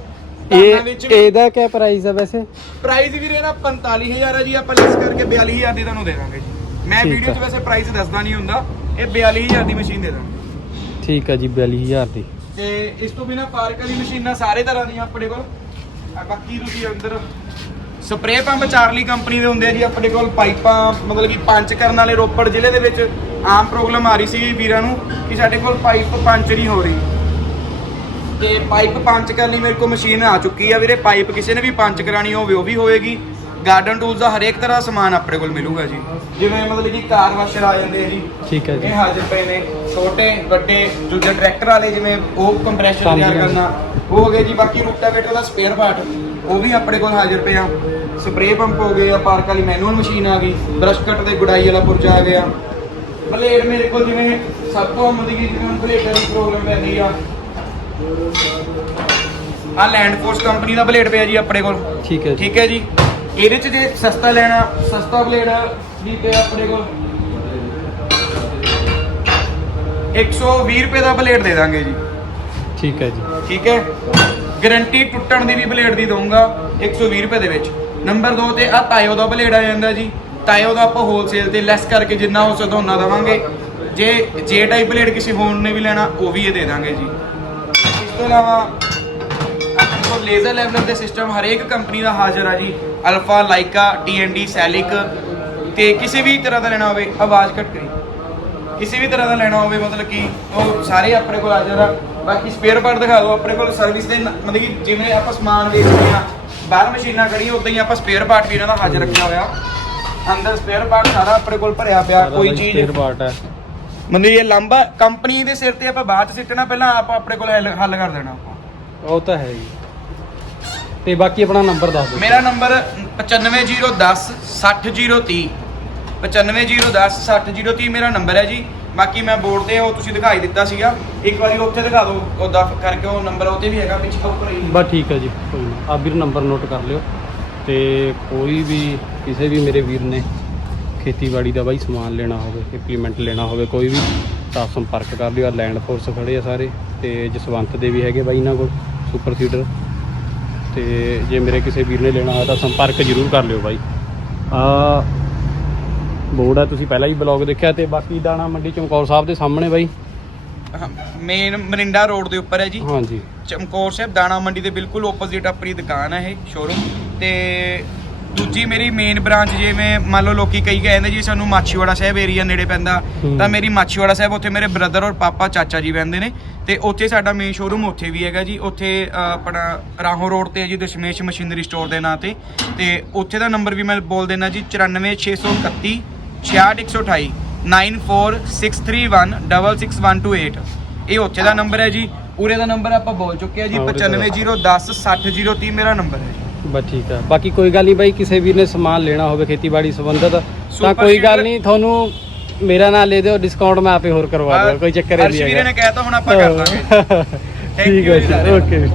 ਇਹ ਵਿੱਚ ਇਹਦਾ ਕੀ ਪ੍ਰਾਈਸ ਹੈ ਵੈਸੇ? ਪ੍ਰਾਈਸ ਵੀਰੇ ਇਹਦਾ 45000 ਹੈ ਜੀ ਆਪਾਂ ਲੈਸ ਕਰਕੇ 42000 ਦੀ ਤੁਹਾਨੂੰ ਦੇ ਦਾਂਗੇ ਜੀ। ਮੈਂ ਠੀਕ ਵੀਡੀਓ 'ਚ ਆ। ਵੈਸੇ ਪ੍ਰਾਈਸ ਦੱਸਦਾ ਨਹੀਂ ਹੁੰਦਾ ਇਹ 42000 ਦੀ ਮਸ਼ੀਨ ਦੇ ਦਾਂਗੇ। ਠੀਕ ਹੈ ਜੀ 42000 ਦੀ। ਤੇ ਇਸ ਤੋਂ ਬਿਨਾ ਪਾਰਕ ਵਾਲੀ ਮਸ਼ੀਨਾਂ ਸਾਰੇ ਤਰ੍ਹਾਂ ਦੀਆਂ ਆਪਣੇ ਕੋਲ। ਆ ਬਾਕੀ ਤੁਸੀਂ ਅੰਦਰ ਸਪਰੇਅ ਪੰਪ ਚਾਰਲੀ ਕੰਪਨੀ ਦੇ ਹੁੰਦੇ ਆ ਜੀ ਆਪਣੇ ਕੋਲ ਪਾਈਪਾਂ ਮਤਲਬ ਕਿ ਪੰਚ ਕਰਨ ਵਾਲੇ ਰੋਪੜ ਜ਼ਿਲ੍ਹੇ ਦੇ ਵਿੱਚ ਆਮ ਪ੍ਰੋਬਲਮ ਆ ਰਹੀ ਸੀ ਵੀਰਾਂ ਨੂੰ ਕਿ ਸਾਡੇ ਕੋਲ ਪਾਈਪ ਪੰਚ ਨਹੀਂ ਹੋ ਰਹੀ। ਤੇ ਪਾਈਪ ਪੰਚ ਕਰਨ ਲਈ ਮੇਰੇ ਕੋਲ ਮਸ਼ੀਨ ਆ ਚੁੱਕੀ ਆ ਵੀਰੇ। ਪਾਈਪ ਕਿਸੇ ਨੇ ਵੀ ਪੰਚ ਕਰਾਣੀ ਹੋਵੇ ਉਹ ਵੀ ਹੋਏਗੀ। ਗਾਰਡਨ ਟੂਲਸ ਦਾ ਹਰੇਕ ਤਰ੍ਹਾਂ ਦਾ ਸਮਾਨ ਆਪਣੇ ਕੋਲ ਮਿਲੂਗਾ ਜੀ। ਜਿਵੇਂ ਮਤਲਬ ਕਿ ਕਾਰ ਵਾਸ਼ਰ ਆ ਜਾਂਦੇ ਆ ਜੀ। ਠੀਕ ਹੈ ਜੀ। ਇਹ ਹਾਜ਼ਰ ਪਏ ਨੇ ਛੋਟੇ ਵੱਡੇ ਦੂਜੇ ਟਰੈਕਟਰ ਵਾਲੇ ਜਿਵੇਂ ਉਹ ਕੰਪਰੈਸ਼ਰ ਤਿਆਰ ਗਿਆ। ਕਰਨਾ ਉਹ ਹੋ ਗਏ ਜੀ। ਬਾਕੀ ਰੂਟਾਵੇਟਰ ਦਾ ਸਪੇਅਰ ਪਾਰਟ ਉਹ ਵੀ ਆਪਣੇ ਕੋਲ ਹਾਜ਼ਰ ਪਿਆ ਸਪਰੇਅ ਪੰਪ ਹੋ ਗਏ ਆ ਪਾਰਕ ਵਾਲੀ ਮੈਨੂਅਲ ਮਸ਼ੀਨ ਆ ਗਈ। ਬ੍ਰਸ਼ ਕੱਟ ਤੇ ਗੁਡਾਈ ਵਾਲਾ ਪੁਰਜਾ ਆ ਗਿਆ। ਬਲੇਡ ਮੇਰੇ ਕੋਲ ਜਿਵੇਂ ਸਭ ਤੋਂ ਆਮ ਦੀ ਜਿਵੇਂ ਬਲੇਡਾਂ ਦੀ ਪ੍ਰੋਬਲਮ ਪੈਂਦੀ ਆ। ਆ ਲੈਂਡ ਫੋਰਸ ਕੰਪਨੀ ਦਾ ਬਲੇਡ ਪਿਆ ਜੀ ਆਪਣੇ ਕੋਲ। ਠੀਕ ਹੈ ਜੀ। ਠੀਕ ਹੈ ਜੀ। ਇਹਦੇ ਚ ਜੇ ਸਸਤਾ ਲੈਣਾ ਸਸਤਾ ਬਲੇਡ ਵੀ ਪਿਆ ਆਪਣੇ ਕੋਲ। 120 ਰੁਪਏ ਦਾ ਬਲੇਡ ਦੇ ਦਾਂਗੇ ਜੀ। ਠੀਕ ਹੈ ਜੀ। ਠੀਕ ਹੈ। ਗਾਰੰਟੀ ਟੁੱਟਣ ਦੀ ਵੀ ਬਲੇਡ ਦੀ ਦਊਂਗਾ 120 ਰੁਪਏ ਦੇ ਵਿੱਚ। ਨੰਬਰ 2 ਤੇ ਆ ਤਾਇਓ ਦਾ ਬਲੇਡ ਆ ਜਾਂਦਾ ਜੀ। ਤਾਇਓ ਦਾ ਆਪਾਂ ਹੋਲਸੇਲ ਤੇ ਲੈਸ ਕਰਕੇ ਜਿੰਨਾ ਹੋ ਸਕਦਾ ਉਹਨਾਂ ਦਵਾਂਗੇ। ਜੇ ਜੇ ਟਾਈਪ ਬਲੇਡ ਕਿਸੇ ਹੋਰ ਨੇ ਵੀ ਲੈਣਾ ਉਹ ਵੀ ਇਹ ਦੇ ਦਾਂਗੇ ਜੀ। ਤੋਂ ਇਲਾਵਾ ਆਪਣੇ ਕੋਲ ਲੇਜ਼ਰ ਲੈਵਲਰ ਦੇ ਸਿਸਟਮ ਹਰੇਕ ਕੰਪਨੀ ਦਾ ਹਾਜ਼ਰ ਆ ਜੀ। ਅਲਫਾ ਲਾਈਕਾ ਡੀ ਸੈਲਿਕ ਤੇ ਕਿਸੇ ਵੀ ਤਰ੍ਹਾਂ ਦਾ ਲੈਣਾ ਹੋਵੇ ਆਵਾਜ਼ ਘੱਟ ਕਰੀ। ਕਿਸੇ ਵੀ ਤਰ੍ਹਾਂ ਦਾ ਲੈਣਾ ਹੋਵੇ ਮਤਲਬ ਕਿ ਉਹ ਸਾਰੇ ਆਪਣੇ ਕੋਲ ਹਾਜ਼ਰ ਆ ਬਾਕੀ ਸਪੇਅਰ ਪਾਰਟ ਦਿਖਾ ਦਿਓ ਆਪਣੇ ਕੋਲ ਸਰਵਿਸ ਦੇ ਨ- ਮਤਲਬ ਕਿ ਜਿਵੇਂ ਆਪਾਂ ਸਮਾਨ ਵੇਚਦੇ ਆ ਬਾਹਰ ਮਸ਼ੀਨਾਂ ਖੜੀਆਂ ਉਦਾਂ ਹੀ ਆਪਾਂ ਸਪੇਅਰ ਪਾਰਟ ਵੀ ਇਹਨਾਂ ਦਾ ਹਾਜ਼ਰ ਰੱਖਿਆ ਹੋਇਆ। ਅੰਦਰ ਸਪੇਅਰ ਪਾਰਟ ਸਾਰਾ ਆਪਣੇ ਕੋਲ ਭਰਿਆ ਪਿਆ ਕੋਈ ਚੀਜ਼ ਸਪੇਅਰ ਪਾਰਟ ਹੈ। ਮਤਲਬ ਇਹ ਲੰਬਾ ਕੰਪਨੀ ਦੇ ਸਿਰ ਤੇ ਆਪਾਂ ਬਾਅਦ ਚ ਸਿੱਟਣਾ ਪਹਿਲਾਂ ਆਪਾਂ ਆਪਣੇ ਕੋਲ ਹੱਲ ਹੱਲ ਕਰ ਦੇਣਾ ਆਪਾਂ। ਉਹ ਤਾਂ ਹੈ ਜੀ। ਤੇ ਬਾਕੀ ਆਪਣਾ ਨੰਬਰ ਦੱਸ ਦਿਓ। ਮੇਰਾ ਨੰਬਰ 95010 60030 95010 60030 ਮੇਰਾ ਨੰਬਰ ਹੈ ਜੀ। ਬਾਕੀ ਮੈਂ ਬੋਰਡ ਤੇ ਉਹ ਤੁਸੀਂ ਦਿਖਾਈ ਦਿੱਤਾ ਸੀਗਾ। ਇੱਕ ਵਾਰੀ ਉੱਥੇ ਦਿਖਾ ਦਿਓ ਉਹਦਾ ਕਰਕੇ ਉਹ ਨੰਬਰ ਉਹਤੇ ਵੀ ਹੈਗਾ ਪਿੱਛੇ ਉੱਪਰ ਹੀ। ਬਸ ਠੀਕ ਹੈ ਜੀ ਕੋਈ ਨਾ। ਆ ਵੀਰ ਨੰਬਰ ਨੋਟ ਕਰ ਲਿਓ। ਤੇ ਕੋਈ ਵੀ ਕਿਸੇ ਵੀ ਮੇਰੇ ਵੀਰ ਨੇ ਖੇਤੀਬਾੜੀ ਦਾ ਬਾਈ ਸਮਾਨ ਲੈਣਾ ਹੋਵੇ ਇੰਪਲੀਮੈਂਟ ਲੈਣਾ ਹੋਵੇ ਕੋਈ ਵੀ ਤਾਂ ਸੰਪਰਕ ਕਰ ਲਿਓ ਆ ਲੈਂਡ ਫੋਰਸ ਖੜੇ ਆ ਸਾਰੇ ਤੇ ਜਸਵੰਤ ਦੇ ਵੀ ਹੈਗੇ ਬਾਈ ਇਹਨਾਂ ਕੋਲ ਸੁਪਰ ਸੀਡਰ ਤੇ ਜੇ ਮੇਰੇ ਕਿਸੇ ਵੀਰ ਨੇ ਲੈਣਾ ਹੋਇਆ ਤਾਂ ਸੰਪਰਕ ਜ਼ਰੂਰ ਕਰ ਲਿਓ ਬਾਈ। ਆ ਬੋਰਡ ਆ ਤੁਸੀਂ ਪਹਿਲਾਂ ਹੀ ਬਲੌਗ ਦੇਖਿਆ ਤੇ ਬਾਕੀ ਦਾਣਾ ਮੰਡੀ ਚਮਕੌਰ ਸਾਹਿਬ ਦੇ ਸਾਹਮਣੇ ਬਾਈ। ਮੇਨ ਮਰਿੰਡਾ ਰੋਡ ਦੇ ਉੱਪਰ ਹੈ ਜੀ। ਹਾਂਜੀ। ਚਮਕੌਰ ਸਾਹਿਬ ਦਾਣਾ ਮੰਡੀ ਦੇ ਬਿਲਕੁਲ ਆਪੋਜ਼ਿਟ ਆਪਣੀ ਦੁਕਾਨ ਹੈ ਇਹ ਸ਼ੋਰੂਮ ਤੇ ਦੂਜੀ ਮੇਰੀ ਮੇਨ ਬ੍ਰਾਂਚ ਜਿਵੇਂ ਮੰਨ ਲਓ ਲੋਕੀ ਕਈ ਕਹਿੰਦੇ ਜੀ ਸਾਨੂੰ ਮਾਛੀਵਾੜਾ ਸਾਹਿਬ ਏਰੀਆ ਨੇੜੇ ਪੈਂਦਾ। ਤਾਂ ਮੇਰੀ ਮਾਛੀਵਾੜਾ ਸਾਹਿਬ ਉੱਥੇ ਮੇਰੇ ਬ੍ਰਦਰ ਔਰ ਪਾਪਾ ਚਾਚਾ ਜੀ ਰਹਿੰਦੇ ਨੇ ਤੇ ਉੱਥੇ ਸਾਡਾ ਮੇਨ ਸ਼ੋਰੂਮ ਉੱਥੇ ਵੀ ਹੈਗਾ ਜੀ ਉੱਥੇ ਆਪਣਾ ਰਾਹੋਂ ਰੋਡ ਤੇ ਹੈ ਜੀ ਦਸ਼ਮੇਸ਼ ਮਸ਼ੀਨਰੀ ਸਟੋਰ ਦੇ ਨਾਂ ਤੇ ਤੇ ਉੱਥੇ ਦਾ ਨੰਬਰ ਵੀ ਮੈਂ ਬੋਲ ਦੇਣਾ ਜੀ 94631 66128 9463166128 ਇਹ ਉੱਥੇ ਦਾ ਨੰਬਰ ਹੈ ਜੀ ਉਰੇ ਦਾ ਨੰਬਰ ਆਪਾਂ ਬੋਲ ਚੁੱਕੇ ਆ ਜੀ ਹਾਂ, ਉਰੇ ਦਾ। 95010 60030 ਮੇਰਾ ਨੰਬਰ ਹੈ ਜੀ ਬਸ ਠੀਕ ਆ। ਬਾਕੀ ਕੋਈ ਗੱਲ ਨਹੀਂ ਬਾਈ ਕਿਸੇ ਵੀਰ ਨੇ ਸਮਾਨ ਲੈਣਾ ਹੋਵੇ ਖੇਤੀਬਾੜੀ ਸੰਬੰਧਿਤ ਤਾਂ ਕੋਈ ਗੱਲ ਨਹੀਂ ਤੁਹਾਨੂੰ ਮੇਰਾ ਨਾਲ ਲੈ ਦਿਓ ਡਿਸਕਾਊਂਟ ਮੈਂ ਆਪੇ ਹੋਰ ਕਰਵਾ ਦੂੰਗਾ ਕੋਈ ਚੱਕਰ ਹੀ ਨਹੀਂ ਵੀਰੇ ਨੇ ਕਹਿਤਾ ਹੁਣ ਆਪਾਂ ਕਰ ਦਾਂਗੇ। ਠੀਕ ਹੈ ਜੀ ਨੂੰ। ਓਕੇ ਜੀ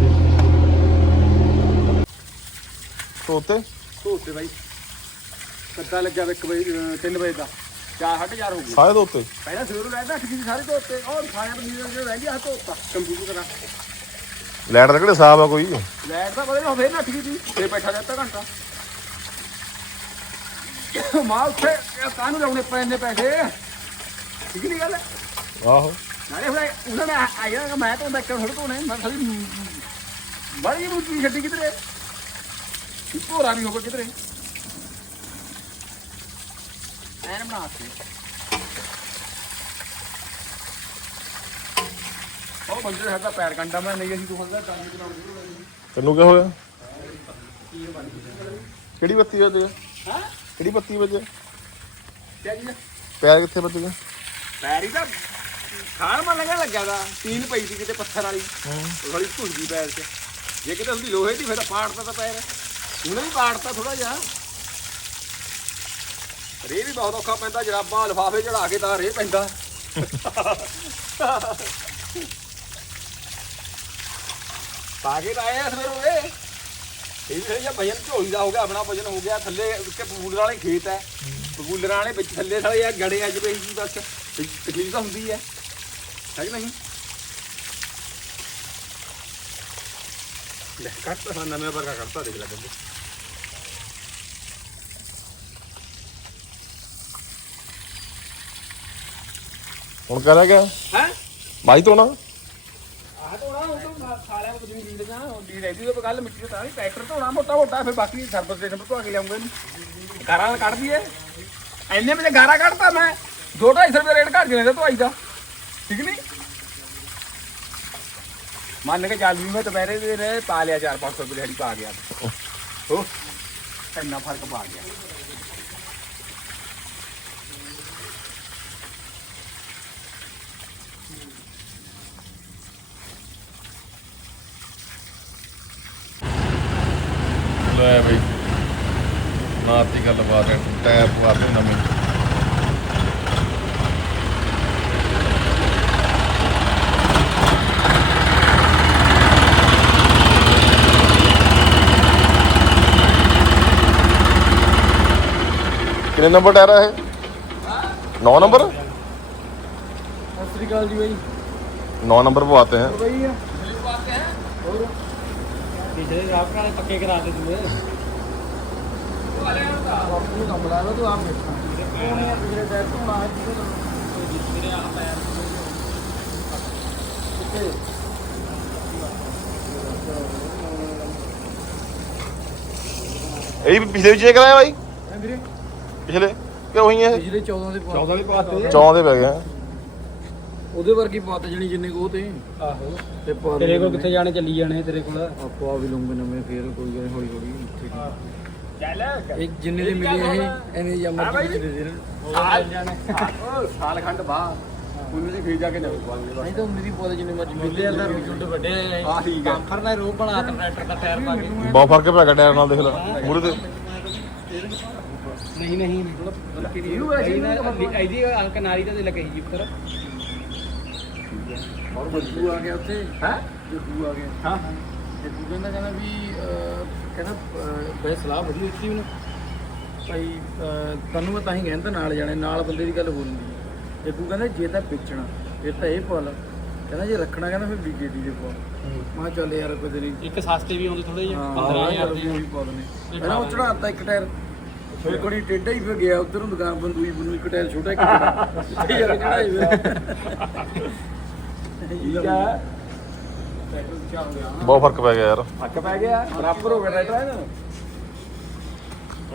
ਤੋਤੇ ਧੋਤੇ ਬਾਈ। ਕੱਦਾ ਲੱਗਿਆ 1 ਵਜੇ 3 ਵਜੇ ਦਾ। 4 4:30 ਹੋ ਗਏ। ਸਾਰੇ ਤੋਤੇ ਪਹਿਲਾਂ ਸਵੇਰੋਂ ਰਹਿੰਦਾ ਅੱਠ ਜੀ ਸਾਰੇ ਧੋਤੇ। ਔਰ ਖਾਣੇ ਪਨੀਰ ਜਿਹੜੇ ਰਹਿੰਦੀ ਆ ਧੋਤਾ। ਕੰਪਿਊਟਰ ਕਰਾ। ਲੈਟ ਦਾ ਕਿਹੜੇ ਸਾਹਬ ਆ ਕੋਈ? ਲੈਟ ਦਾ ਬਦਲ ਹੋ ਫੇਰ ਨੱਠ ਗਈ ਸੀ। ਫੇਰ ਬੈਠਾ ਰਿਹਾ ਅੱਧਾ ਘੰਟਾ। ਮਾਂ ਉੱਥੇ ਇਹ ਕਾਹਨੂੰ ਲਾਉਣੇ ਨੇ ਪੈਸੇ। ਠੀਕ ਨਹੀਂ ਗੱਲ? ਆਹੋ। ਨਾਲੇ ਹੁਣ ਉਹਨਾਂ ਨੇ ਆਇਆ ਕਿ ਮੈਂ ਤਾਂ ਕਿਉਂ ਥੋੜਾ ਧੋਣੇ ਮੈਂ ਸਾਡੀ ਬੜੀ ਮੁੱਕੀ ਛੱਡੀ ਕਿਧਰੇ? ਭੋਰਾ ਵੀ ਹੋਵੇ ਕਿਧਰੇ। ਐਨ ਬਣਾ ਕੇ ਉਹ ਬੰਦੇ ਸਾਡਾ ਪੈਰ ਕੰਡਾ ਮੈਂ ਨਹੀਂ ਅਸੀਂ ਤੂੰ ਹੁੰਦਾ ਕੰਮ ਚਲਾਉਣ ਤੈਨੂੰ ਕੀ ਹੋਇਆ ਕਿਹੜੀ ਬੱਤੀ ਵੱਜ ਗਿਆ? ਹਾਂ? ਕਿਹੜੀ ਬੱਤੀ ਵੱਜ ਕਿਆ ਜੀ? ਪੈਰ ਕਿੱਥੇ ਵੱਜ ਗਿਆ? ਪੈਰ ਹੀ ਤਾਂ ਖਾਣ ਮਨ ਲੱਗਣ ਲੱਗਿਆ ਦਾ ਤੀਨ ਪਈ ਸੀ ਕਿਤੇ ਪੱਥਰ ਵਾਲੀ। ਥੋੜੀ ਭੁੱਜੀ ਪੈਰ 'ਚ। ਜੇ ਕਿਤੇ ਹੁੰਦੀ ਲੋਹੇ ਦੀ ਫਿਰ ਤਾਂ ਪਾੜਤਾ ਤਾਂ ਪੈਰ। ਉਹਨੇ ਵੀ ਪਾੜਤਾ ਥੋੜਾ ਜਿਹਾ। ਰੇ ਵੀ ਬਹੁਤ ਔਖਾ ਪੈਂਦਾ ਜਰਾਬਾਂ ਲਫਾਫੇ ਚੜਾ ਕੇ ਤਾਂ ਰੇ ਪੈਂਦਾ। ਪਾ ਕੇ ਤਾਂ ਆਏ ਆ ਸਵੇਰ ਹੋਏ ਇਹ ਵੀ ਆ ਭਜਨ ਝੋਲੀ ਦਾ ਹੋ ਗਿਆ ਆਪਣਾ ਭਜਨ ਹੋ ਗਿਆ। ਥੱਲੇ ਉੱਤੇ ਬਬੂਲਰ ਵਾਲੇ ਖੇਤ ਹੈ। ਬਬੂਲਰਾਂ ਵਾਲੇ ਵਿੱਚ ਥੱਲੇ ਸਾਲੇ ਆ ਗੜੇ ਅੱਜ ਪਈ ਸੀ ਬਸ। ਤਕਲੀਫ ਤਾਂ ਹੁੰਦੀ ਹੈ। ਹੈ ਕਿ ਨਹੀਂ? ਲੈ ਕੱਟ ਤਾਂ ਨਵੇਂ ਵਰਗਾ ਕਰਤਾ ਦੇਖ ਲੈ ਬੰਦੇ। ਹੁਣ ਗਿਆ। ਹੈ? ਮਾਈ ਤੋਂ ਨਾ ਆਹ ਧੋਣਾ ਉਹ ਤੋਂ ਸਾਲਿਆਂ ਨੂੰ ਤੁਸੀਂ ਨੀਂਦ ਰਹਿਦੀ ਉਹ ਗੱਲ ਮਿੱਟੀ ਤਾਂ ਨਹੀਂ ਟਰੈਕਟਰ ਧੋਣਾ ਮੋਟਾ ਮੋਟਾ ਫਿਰ ਬਾਕੀ ਸਰਵਿਸ ਸਟੇਸ਼ਨ ਤੋਂ ਧੋ ਕੇ ਲਿਆਉਂਗੇ। ਇਹਨੂੰ ਗਾਰਾਂ ਕੱਢ ਦਈਏ ਐਨੇ ਵਜੇ ਗਾਰਾ ਕੱਢਤਾ ਮੈਂ। 2-250 ਰੁਪਏ ਰੇਟ ਘੱਟ ਜਣੇ ਧਵਾਈ ਦਾ। ਠੀਕ ਨਹੀਂ ਮੰਨ ਕੇ ਚੱਲ ਵੀ ਮੈਂ ਦੁਪਹਿਰੇ ਦੇ ਪਾ ਲਿਆ 4-500 ਰੁਪਏ ਦਿਹਾੜੀ ਪਾ ਗਿਆ। ਹੋ ਇੰਨਾ ਫ਼ਰਕ ਪਾ ਗਿਆ। ਹੋਇਆ ਬਈ। ਨਾ ਤੀ ਗੱਲਬਾਤ ਹੈ ਟੈਪ ਵਾਦੇ ਨਵੇਂ। ਕਿੰਨੇ ਨੰਬਰ ਟਾਇਰ ਹੈ ਇਹ? 9 ਨੰਬਰ? ਸਤਿ ਸ੍ਰੀ ਅਕਾਲ ਜੀ ਬਾਈ। 9 ਨੰਬਰ ਪਵਾਤੇ ਹੈ। ਬਾਈ ਆ? ਬਾਈ ਹੈ ਹੋਰ ਪਿਛਲੇ ਰਾਤ ਨਾਲੇ ਪੱਕੇ ਕਰਾ ਦੇ ਦੂਏ ਆਪਣੀ ਕੰਮ ਲਾ ਲਓ ਤੂੰ ਆਪ ਦੇਖਾਂ ਉਹਨੇ ਪਿਛਲੇ ਟਾਇਰ ਤੋਂ ਨਾ ਮੇਰੇ ਆ। ਪੈਰ ਇਹ ਵੀ ਪਿਛਲੇ ਵਿੱਚ ਚੈੱਕ ਕਰਾਇਆ ਬਾਈ? ਵੀਰੇ? ਪਿਛਲੇ? ਕਿ ਉਹੀ ਹੈ ਪਿਛਲੇ 14 ਦੇ 14 ਦੇ ਪਾਤੇ ਚੌਂ ਦੇ ਪੈ ਗਏ ਉਹਦੇ ਵਰਗੀ ਪੱਤ ਜਣੀ ਜਿੰਨੇ ਕੋ ਤੇ। ਆਹੋ। ਤੇ ਪਾ ਤੇਰੇ ਕੋਲ ਕਿੱਥੇ ਜਾਣੇ ਚੱਲੀ ਜਾਣੇ ਤੇਰੇ ਕੋਲ? ਆਪੋ ਆ ਵੀ ਲੂੰਗੇ ਨਵੇਂ ਫੇਰ ਕੋਈ ਗੱਲ ਹੌਲੀ ਹੌਲੀ ਠੀਕ ਚੱਲ। ਇਹ ਜਿੰਨੇ ਦੇ ਮਿਲੇ ਇਹ ਐਵੇਂ ਜਾਂ। ਮਰਜ਼ੀ ਦੇ ਦੇ ਸਾਲ ਜਾਣੇ। ਸਾਲ ਖੰਡ ਬਾਅਦ ਉਹਨੂੰ ਜੀ ਫੇਰ ਜਾ ਕੇ ਨਵੇਂ ਪਾ ਨਹੀਂ ਤਾਂ ਮੇਰੀ ਪੌਦੇ ਜਿੰਨੇ ਮਰਜ਼ੀ ਮਿਲਦੇ ਅੰਦਰ ਰੁੱਟ ਵੱਡੇ ਆ ਠੀਕ ਹੈ ਕੰਫਰ ਨੇ ਰੂਪ ਬਣਾਤਾ ਟਰੈਕਟਰ ਦਾ ਟਾਇਰ ਪਾ ਕੇ। ਬਹੁਤ ਫ਼ਰਕ ਪੈ ਗਿਆ ਟਾਇਰ ਨਾਲ ਦੇਖ ਲੈ ਮੂਰੇ ਤੇ। ਨਹੀਂ ਨਹੀਂ। ਇਹਨੂੰ ਇਹਦੀ ਅੰਕ ਨਾਰੀ ਦਾ ਤੇ ਲੱਗੀ ਜੀ ਉੱਪਰ। ਔਰ ਬੱਬੂ ਆ ਗਿਆ ਉੱਥੇ? ਹੈ? ਬੱਬੂ ਆ ਗਿਆ। ਹਾਂ। ਜੱਗੂ ਕਹਿੰਦਾ ਕਹਿੰਦਾ ਵੀ ਅਹ, ਕਹਿੰਦਾ ਬਈ ਸਲਾਹ ਵਧੀਆ ਦਿੱਤੀ ਮੈਨੂੰ ਭਾਈ ਅਹ, ਤੁਹਾਨੂੰ ਮੈਂ ਤਾਂ ਹੀ ਕਹਿੰਦਾ ਨਾਲ ਜਾਣੇ ਨਾਲ ਬੰਦੇ ਦੀ ਗੱਲ ਹੋ ਜਾਂਦੀ ਹੈ। ਜੱਗੂ ਕਹਿੰਦਾ ਜੇ ਤਾਂ ਵੇਚਣਾ ਫਿਰ ਤਾਂ ਇਹ ਪਾ ਲਾ ਕਹਿੰਦਾ ਜੇ ਰੱਖਣਾ ਕਹਿੰਦਾ ਫਿਰ ਬੀਜੇ ਦੀ ਦੇ ਪਾ ਮੈਂ ਕਿਹਾ ਚੱਲ ਯਾਰ ਕੋਈ ਨਹੀਂ ਇੱਕ ਸਸਤੇ ਵੀ ਆਉਂਦੇ ਥੋੜੇ ਜਿਹੇ ਹਾਂ 15000 ਵੀ ਦੇ। ਉਹੀ ਪਾ ਦਨੇ ਕਹਿੰਦਾ ਉਹ ਚੜਾਤਾ ਇੱਕ ਟਾਇਰ। ਫਿਰ ਕੋਣੀ ਟੇਡਾ ਹੀ ਫਿਰ ਗਿਆ ਉਧਰ ਦੁਕਾਨ ਬੰਦੂਈ ਬੰਦੂ ਇੱਕ ਟਾਇਰ ਛੋਟਾ ਇੱਕ ਯਾਰ ਚੜਾਈ ਠੀਕ ਹੈ ਬਹੁਤ ਫ਼ਰਕ ਪੈ ਗਿਆ ਯਾਰ। ਹੱਕ ਪੈ ਗਿਆ? ਬਰਾਬਰ ਹੋ ਗਿਆ ਟਰੈਕਟਰ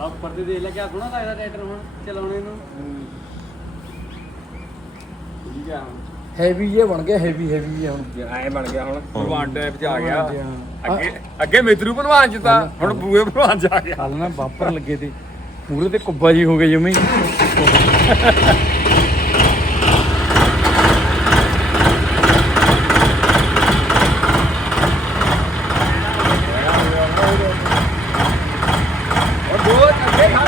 ਆ ਉੱਪਰ ਤੇ ਦੇਖ ਲੈ ਕਿਆ ਸੋਹਣਾ ਲੱਗਦਾ ਟਰੈਕਟਰ ਹੁਣ ਚਲਾਉਣੇ ਨੂੰ। ਠੀਕ ਆ। ਹੈਵੀ ਜੇ ਬਣ ਗਿਆ ਹੈਵੀ ਹੈਵੀ ਹੁਣ। ਐ ਬਣ ਗਿਆ ਹੁਣ ਭਲਵਾਨ ਟਾਈਪ ਚ ਆ ਗਿਆ। ਅੱਗੇ ਅੱਗੇ ਮਿੱਤਰੂ ਭਲਵਾਨ ਚ ਤਾਂ ਹੁਣ ਬੂਏ ਭਲਵਾਨ ਚ ਆ ਗਿਆ। ਕੱਲ ਨਾ ਬਾਪਰ ਲੱਗੇ ਤੇ। ਮੂਰੇ ਤੇ ਕੁੱਬਾ ਜੀ ਹੋ ਗਏ ਜਮੇ ਔਰ ਦੋ ਅੱਗੇ ਖਾ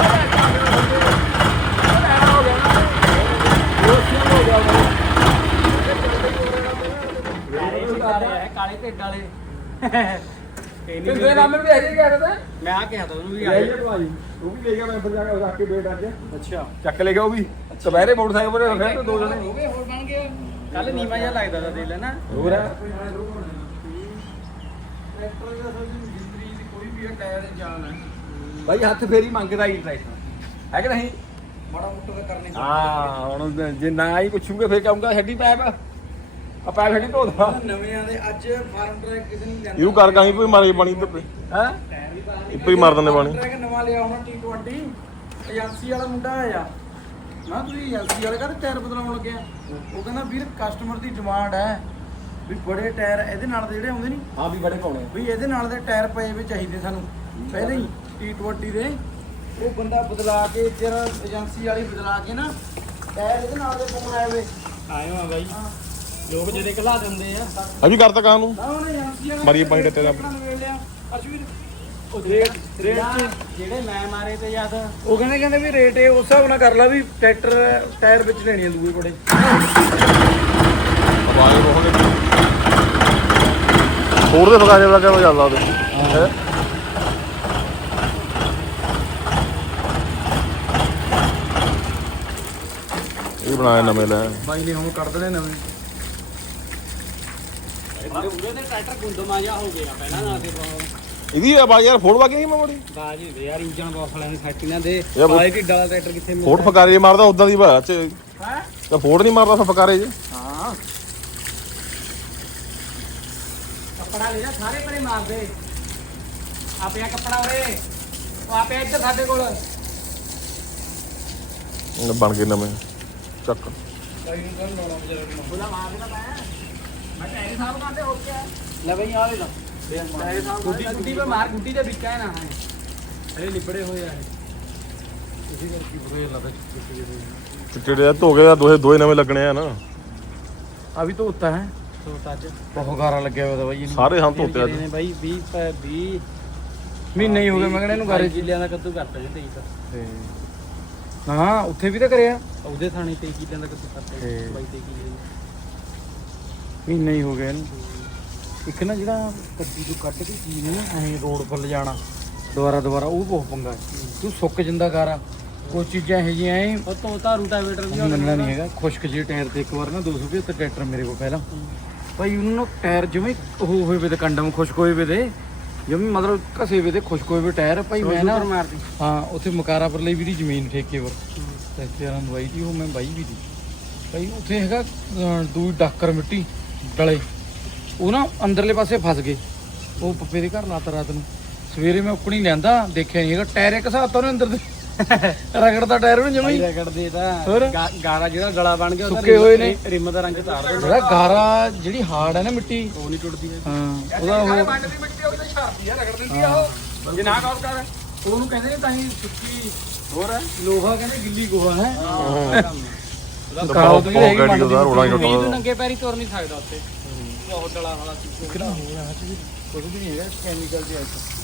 ਲਿਆ ਕਾਲੇ ਢਿੱਡ ਵਾਲੇ ਤੇ ਦੇ ਨਾਮ ਵੀ ਇਹੀ ਕਹਿ ਰਿਹਾ ਮੈਂ ਆ ਕਿਹਾ ਤਾ ਉਹਨੂੰ ਵੀ ਤਾਂ ਆ ਇਹ ਭਾਜੀ ਉਹ ਵੀ ਲੈ ਗਿਆ ਮੈਂ ਫਿਰ ਜਾ ਕੇ ਰੱਖ ਕੇ ਬੇਟ ਅੱਜ। ਅੱਛਾ। ਚੱਕ ਲੈ ਗਿਆ ਉਹ ਵੀ। ਦੁਪਹਿਰੇ ਮੋਟਰਸਾਈਕਲ ਪਰ ਫਿਰ ਤੇ ਦੋ ਜਣੇ। ਹੋ ਗਏ ਹੋਰ ਬਣ ਗਏ। ਕੱਲ ਨੀਵਾ ਜਿਹਾ ਲੱਗਦਾ ਦੇ ਲੈਣਾ ਹੋਰ ਹੈ? ਕੋਈ ਵੀ ਟਾਇਰ ਜਾਨ ਹੈ ਭਾਈ ਹੱਥ ਫੇਰੀ ਮੰਗਦਾ ਹੀ ਟਰੈਕਟਰ ਹੈ ਕਿ ਨਹੀਂ? ਮਾੜਾ ਮੋਟਾ ਤਾਂ ਕਰਨੇ ਹਾਂ ਹੁਣ ਜੇ ਨਾ ਹੀ ਪੁੱਛੂਗੇ ਫਿਰ ਕਹੂੰਗਾ ਛੱਡੀ ਪੈਪ। ਆ ਪੈਪ ਛੱਡੀ ਧੋਦਾ। ਨਵੇਂ ਦੇ ਅੱਜ ਫਾਰਮ ਟਰੈਕ ਕਿਸੇ ਨੇ ਲੈਣਾ ਇਹਨੂੰ ਕਰ ਕਾਹੀਂ ਕੋਈ ਮਾਰੇ ਪਾਣੀ ਤੇ ਹੈ? ਇੱਪੇ ਹੀ ਮਾਰ ਦਿੰਦੇ ਪਾਣੀ ਟਰੈਕ ਨਵਾਂ ਲਿਆ ਹੁਣ T20 ਏਜੰਸੀ ਵਾਲਾ ਮੁੰਡਾ ਆਇਆ। ਨਾ ਤੁਸੀਂ ਏਜੰਸੀ ਵਾਲੇ ਕਹਿੰਦੇ ਟਾਇਰ ਬਦਲਾਉਣ ਲੱਗਿਆ ਉਹ ਕਹਿੰਦਾ ਵੀਰ ਕਸਟਮਰ ਦੀ ਡਿਮਾਂਡ ਹੈ ਵੀ ਬੜੇ ਟਾਇਰ ਇਹਦੇ ਨਾਲ ਦੇ ਜਿਹੜੇ ਆਉਂਦੇ ਨਹੀਂ ਹਾਂ ਵੀ ਬੜੇ ਪਾਉਣੇ ਵੀ ਇਹਦੇ ਨਾਲ ਦੇ ਟਾਇਰ ਪਏ ਵੀ ਚਾਹੀਦੇ ਸਾਨੂੰ। ਪਹਿਲੇ ਹੀ T20 ਦੇ। ਉਹ ਬੰਦਾ ਬਦਲਾ ਕੇ ਤੇਰਾ ਏਜੰਸੀ ਵਾਲੀ ਬਦਲਾ ਕੇ ਨਾ ਟਾਇਰ ਇਹਦੇ ਨਾਲ ਦੇ ਪਾਉਣ ਆਏ ਵੇ। ਆਇਓ ਆ ਬਾਈ। ਲੋਕ ਜਿਹੜੇ ਘਲਾ ਦਿੰਦੇ ਆ ਅਭੀ ਕਰਤਾ ਕਾਂ ਨੂੰ ਨਾ ਉਹਨੇ ਵਾਲਾ ਮਾਰੀਏ ਪਾਣੀ ਡੱਟੇ ਦਾ। ਅਸ਼ਵੀਰ ਉਹ ਰੇਟ ਰੇਟ ਜਿਹੜੇ ਮੈਂ ਮਾਰੇ ਤੇ ਯਾਦ ਉਹ ਕਹਿੰਦੇ ਕਹਿੰਦੇ ਵੀ ਰੇਟ ਇਹ ਉਸ ਹਿਸਾਬ ਨਾਲ ਕਰ ਲਾ ਵੀ ਟਰੈਕਟਰ ਟਾਇਰ ਵਿੱਚ ਲੈਣੀ ਆ ਦੂਏ ਬੜੇ ਆਵਾਜ਼ ਬਹੁਤ ਨੇ ਹੋਰ ਦੇ ਫਗਾ ਜਿਹਾ ਲੱਗਾ ਚੱਲਦਾ ਉਹਦੇ। ਹੈਂ? ਇਹ ਬਣਾਇਆ ਨਵੇਂ ਲੈ। ਬਾਈ ਨੇ ਹੁਣ ਕੱਢ ਦੇਣੇ ਨਵੇਂ। ਉਹਦੇ ਤੇ ਟਰੈਕਟਰ ਗੁੰਦਮਾ ਜਾ ਹੋ ਗਿਆ ਪਹਿਲਾਂ ਨਾਲ ਦੇ ਬਹੁਤ। ਇਹਦੀ ਆਵਾਜ਼ ਯਾਰ ਫੋੜ ਵਾਗੀ ਮੈਂ ਮੋੜੀ। ਬਾਜੀ ਦੇ ਯਾਰ ਇੰਜਨ ਬਾਕਸ ਲੈਣ ਸੈਟ ਇਹਨਾਂ ਦੇ। ਬਹੁਤ- ਬਾਈ ਢਿੱਡ ਵਾਲਾ ਟਰੈਕਟਰ ਕਿੱਥੇ ਫੋੜ ਫਕਾਰੇ ਮਾਰਦਾ ਉਦਾਂ ਦੀ ਬਾਤ ਚ। ਹੈ? ਤਾਂ ਫੋੜ ਨਹੀਂ ਮਾਰਦਾ ਫਕਾਰੇ ਚ ਹਾਂ। ਕੱਪੜਾ ਲੈ ਜਾ ਸਾਰੇ ਪਰੇ ਮਾਰ ਦੇ। ਆਪਿਆ ਕੱਪੜਾ ਉਰੇ। ਉਹ ਆਪਿਆ ਇੱਧਰ ਸਾਡੇ ਕੋਲ। ਇਹ ਬਣ ਗਏ ਨਵੇਂ। ਚੱਕ। ਉਹਦਾ ਮਾਰ ਦੇਣਾ ਮੈਂ। ਲੈ ਬਈ ਆ ਲੈ ਲਾ ਗੁੱਡੀ ਗੁੱਡੀ ਪੇ ਮਾਰ ਗੁੱਡੀ ਦੇ ਵਿੱਚ ਹੈ ਨਾ ਇਹ ਲਿਬੜੇ ਹੋਏ ਆ ਚਿੱਟੇ ਜਿਹਾ ਧੋ ਕੇ ਦੋਹੇ ਦੋਏ ਨਵੇਂ ਲੱਗਣੇ ਆ ਨਾ। ਆ ਵੀ ਧੋਤਾ ਹੈ। ਸੋ ਤੱਜ ਬਹੁਤ ਗਾਰਾ ਲੱਗਿਆ ਹੋਇਆ ਤਾਂ ਬਾਈ ਸਾਰੇ ਹਾਂ ਧੋਤੇ ਅੱਜ। ਨੇ ਬਾਈ 20 20 ਮਹੀਨੇ ਹੀ ਹੋ ਗਏ ਮੈਂ ਕਹਿੰਦਾ ਇਹਨੂੰ ਗਾਰੇ ਕਿੱਲਿਆਂ ਦਾ ਕੱਦੂ ਕਰਤਾ ਜੀ 23 ਤਾਂ ਹਾਂ ਉੱਥੇ ਵੀ ਤਾਂ ਕਰਿਆ। ਉਹਦੇ ਥਾਣੇ 23 ਕਿੱਲਿਆਂ ਦਾ ਕੱਦੂ ਕਰਤਾ ਤੇ- 22 23 ਕਿੱਲੇ ਮਹੀਨੇ ਹੀ ਹੋ ਗਏ ਇਹਨੂੰ। ਇੱਕ ਨਾ ਜਿਹੜਾ ਕੱਦੀ ਤੋਂ ਕੱਢ ਕੇ ਚੀਜ਼ ਨੂੰ ਐਂ ਰੋਡ ਪਰ ਲਿਜਾਣਾ ਦੁਬਾਰਾ ਦੁਬਾਰਾ ਉਹ ਬਹੁਤ ਪੰਗਾ ਹੈ। ਤੂੰ ਸੁੱਕ ਜਾਂਦਾ ਗਾਰਾ ਕੁਝ ਚੀਜ਼ਾਂ ਇਹੋ ਜਿਹੀਆਂ ਐ ਉਹ ਤੋਂ ਤਾਂ ਰੂਟਾਵੇਟਰ ਵੀ ਮੰਨਣਾ ਨਹੀਂ ਹੈਗਾ। ਖੁਸ਼ਕ ਜਿਹੇ ਟਾਇਰ ਤੇ ਇੱਕ ਵਾਰ ਨਾ 275 ਟਰੈਕਟਰ ਮੇਰੇ ਕੋਲ ਪਹਿਲਾਂ। ਭਾਈ ਉਹਨਾਂ ਨੂੰ ਟਾਇਰ ਜਿਵੇਂ ਉਹ ਹੋਏ ਵੇ ਤੇ ਕੰਡਮ ਖੁਸ਼ਕ ਹੋਏ ਵੇ ਤੇ ਜਿਵੇਂ ਮਤਲਬ ਘਸੇ ਵੇ ਤੇ ਖੁਸ਼ਕ ਹੋਏ ਵੇ ਟਾਇਰ। ਭਾਈ ਮੈਂ ਨਾ ਹਾਂ ਉੱਥੇ ਮਕਾਰਾ ਪਰ ਲਈ ਵੀ ਦੀ ਜ਼ਮੀਨ ਠੇਕੇ ਪਰ। ਰਿਸ਼ਤੇਦਾਰਾਂ ਨੂੰ ਦਵਾਈ ਦੀ ਉਹ ਮੈਂ ਬਾਈ ਵੀ ਦੀ। ਭਾਈ ਉੱਥੇ ਹੈਗਾ ਦੂਈ ਡਾਕਰ ਮਿੱਟੀ। ਡਲੇ। ਉਹ ਨਾ ਅੰਦਰਲੇ ਪਾਸੇ ਫਸ ਗਏ। ਉਹ ਪੱਪੇ ਦੇ ਘਰ ਲਾਤਾ ਰਾਤ ਨੂੰ। ਸਵੇਰੇ ਮੈਂ ਉੱਕਣੀ ਲਿਆਂਦਾ ਦੇਖਿਆ ਨਹੀਂ ਹੈਗਾ। ਟਾਇਰ ਇੱਕ ਹਿਸਾਬ ਤੋਂ ਉਹਨੇ ਅੰਦਰ ਦੇ। ਰਗੜਦਾ ਟਾਇਰ ਨੂੰ ਜਮਾ ਹੀ। ਰਗੜ ਦੇ ਤਾਂ? ਗਾ- ਗਾਰਾ ਜਿਹੜਾ ਗਲਾ ਬਣ ਗਿਆ ਉਹਦਾ ਸੁੱਕੇ ਹੋਏ ਨੇ। ਰਿਮ- ਦਾ ਰੰਗ ਤਾਰ ਦਿੰਦਾ। ਜਿਹੜਾ ਗਾਰਾ ਜਿਹੜੀ ਹਾਰਡ ਹੈ ਨਾ ਮਿੱਟੀ। ਉਹ ਨਹੀਂ ਟੁੱਟਦੀ। ਹੈ ਹਾਂ ਉਹਦਾ ਉਹ ਪੰਜ ਦੀ ਮਿੱਟੀ ਉਹਦੇ ਛਾਪਦੀ ਆ ਰਗੜ ਦਿੰਦੀ ਆ ਉਹ। ਜੇ ਨਾ ਗੌਰ ਕਰ ਉਹਨੂੰ ਕਹਿੰਦੇ ਨੇ ਤਾਂ ਹੀ ਸੁੱਕੀ ਹੋਰ ਲੋਹਾ ਕਹਿੰਦੇ ਗਿੱਲੀ ਗੋਹਾ ਹੈ। ਬਹੁਤ ਗੈਡੀ ਉਹਦਾ ਵੀ ਤੂੰ ਟੁੱਟਦਾ ਨੰਗੇ ਪੈਰੀ ਤੁਰ ਨਹੀਂ ਸਕਦਾ ਉੱਤੇ ਬਹੁਤ ਡਲਾ ਵਾਲਾ ਚੀਜ਼ ਕਿਹੜਾ ਹੋਣਾ ਹੈ ਜੀ ਕੁਝ ਵੀ ਨਹੀਂ ਹੈਗਾ ਕੈਮੀਕਲ ਦੇ ਆਈਟਮ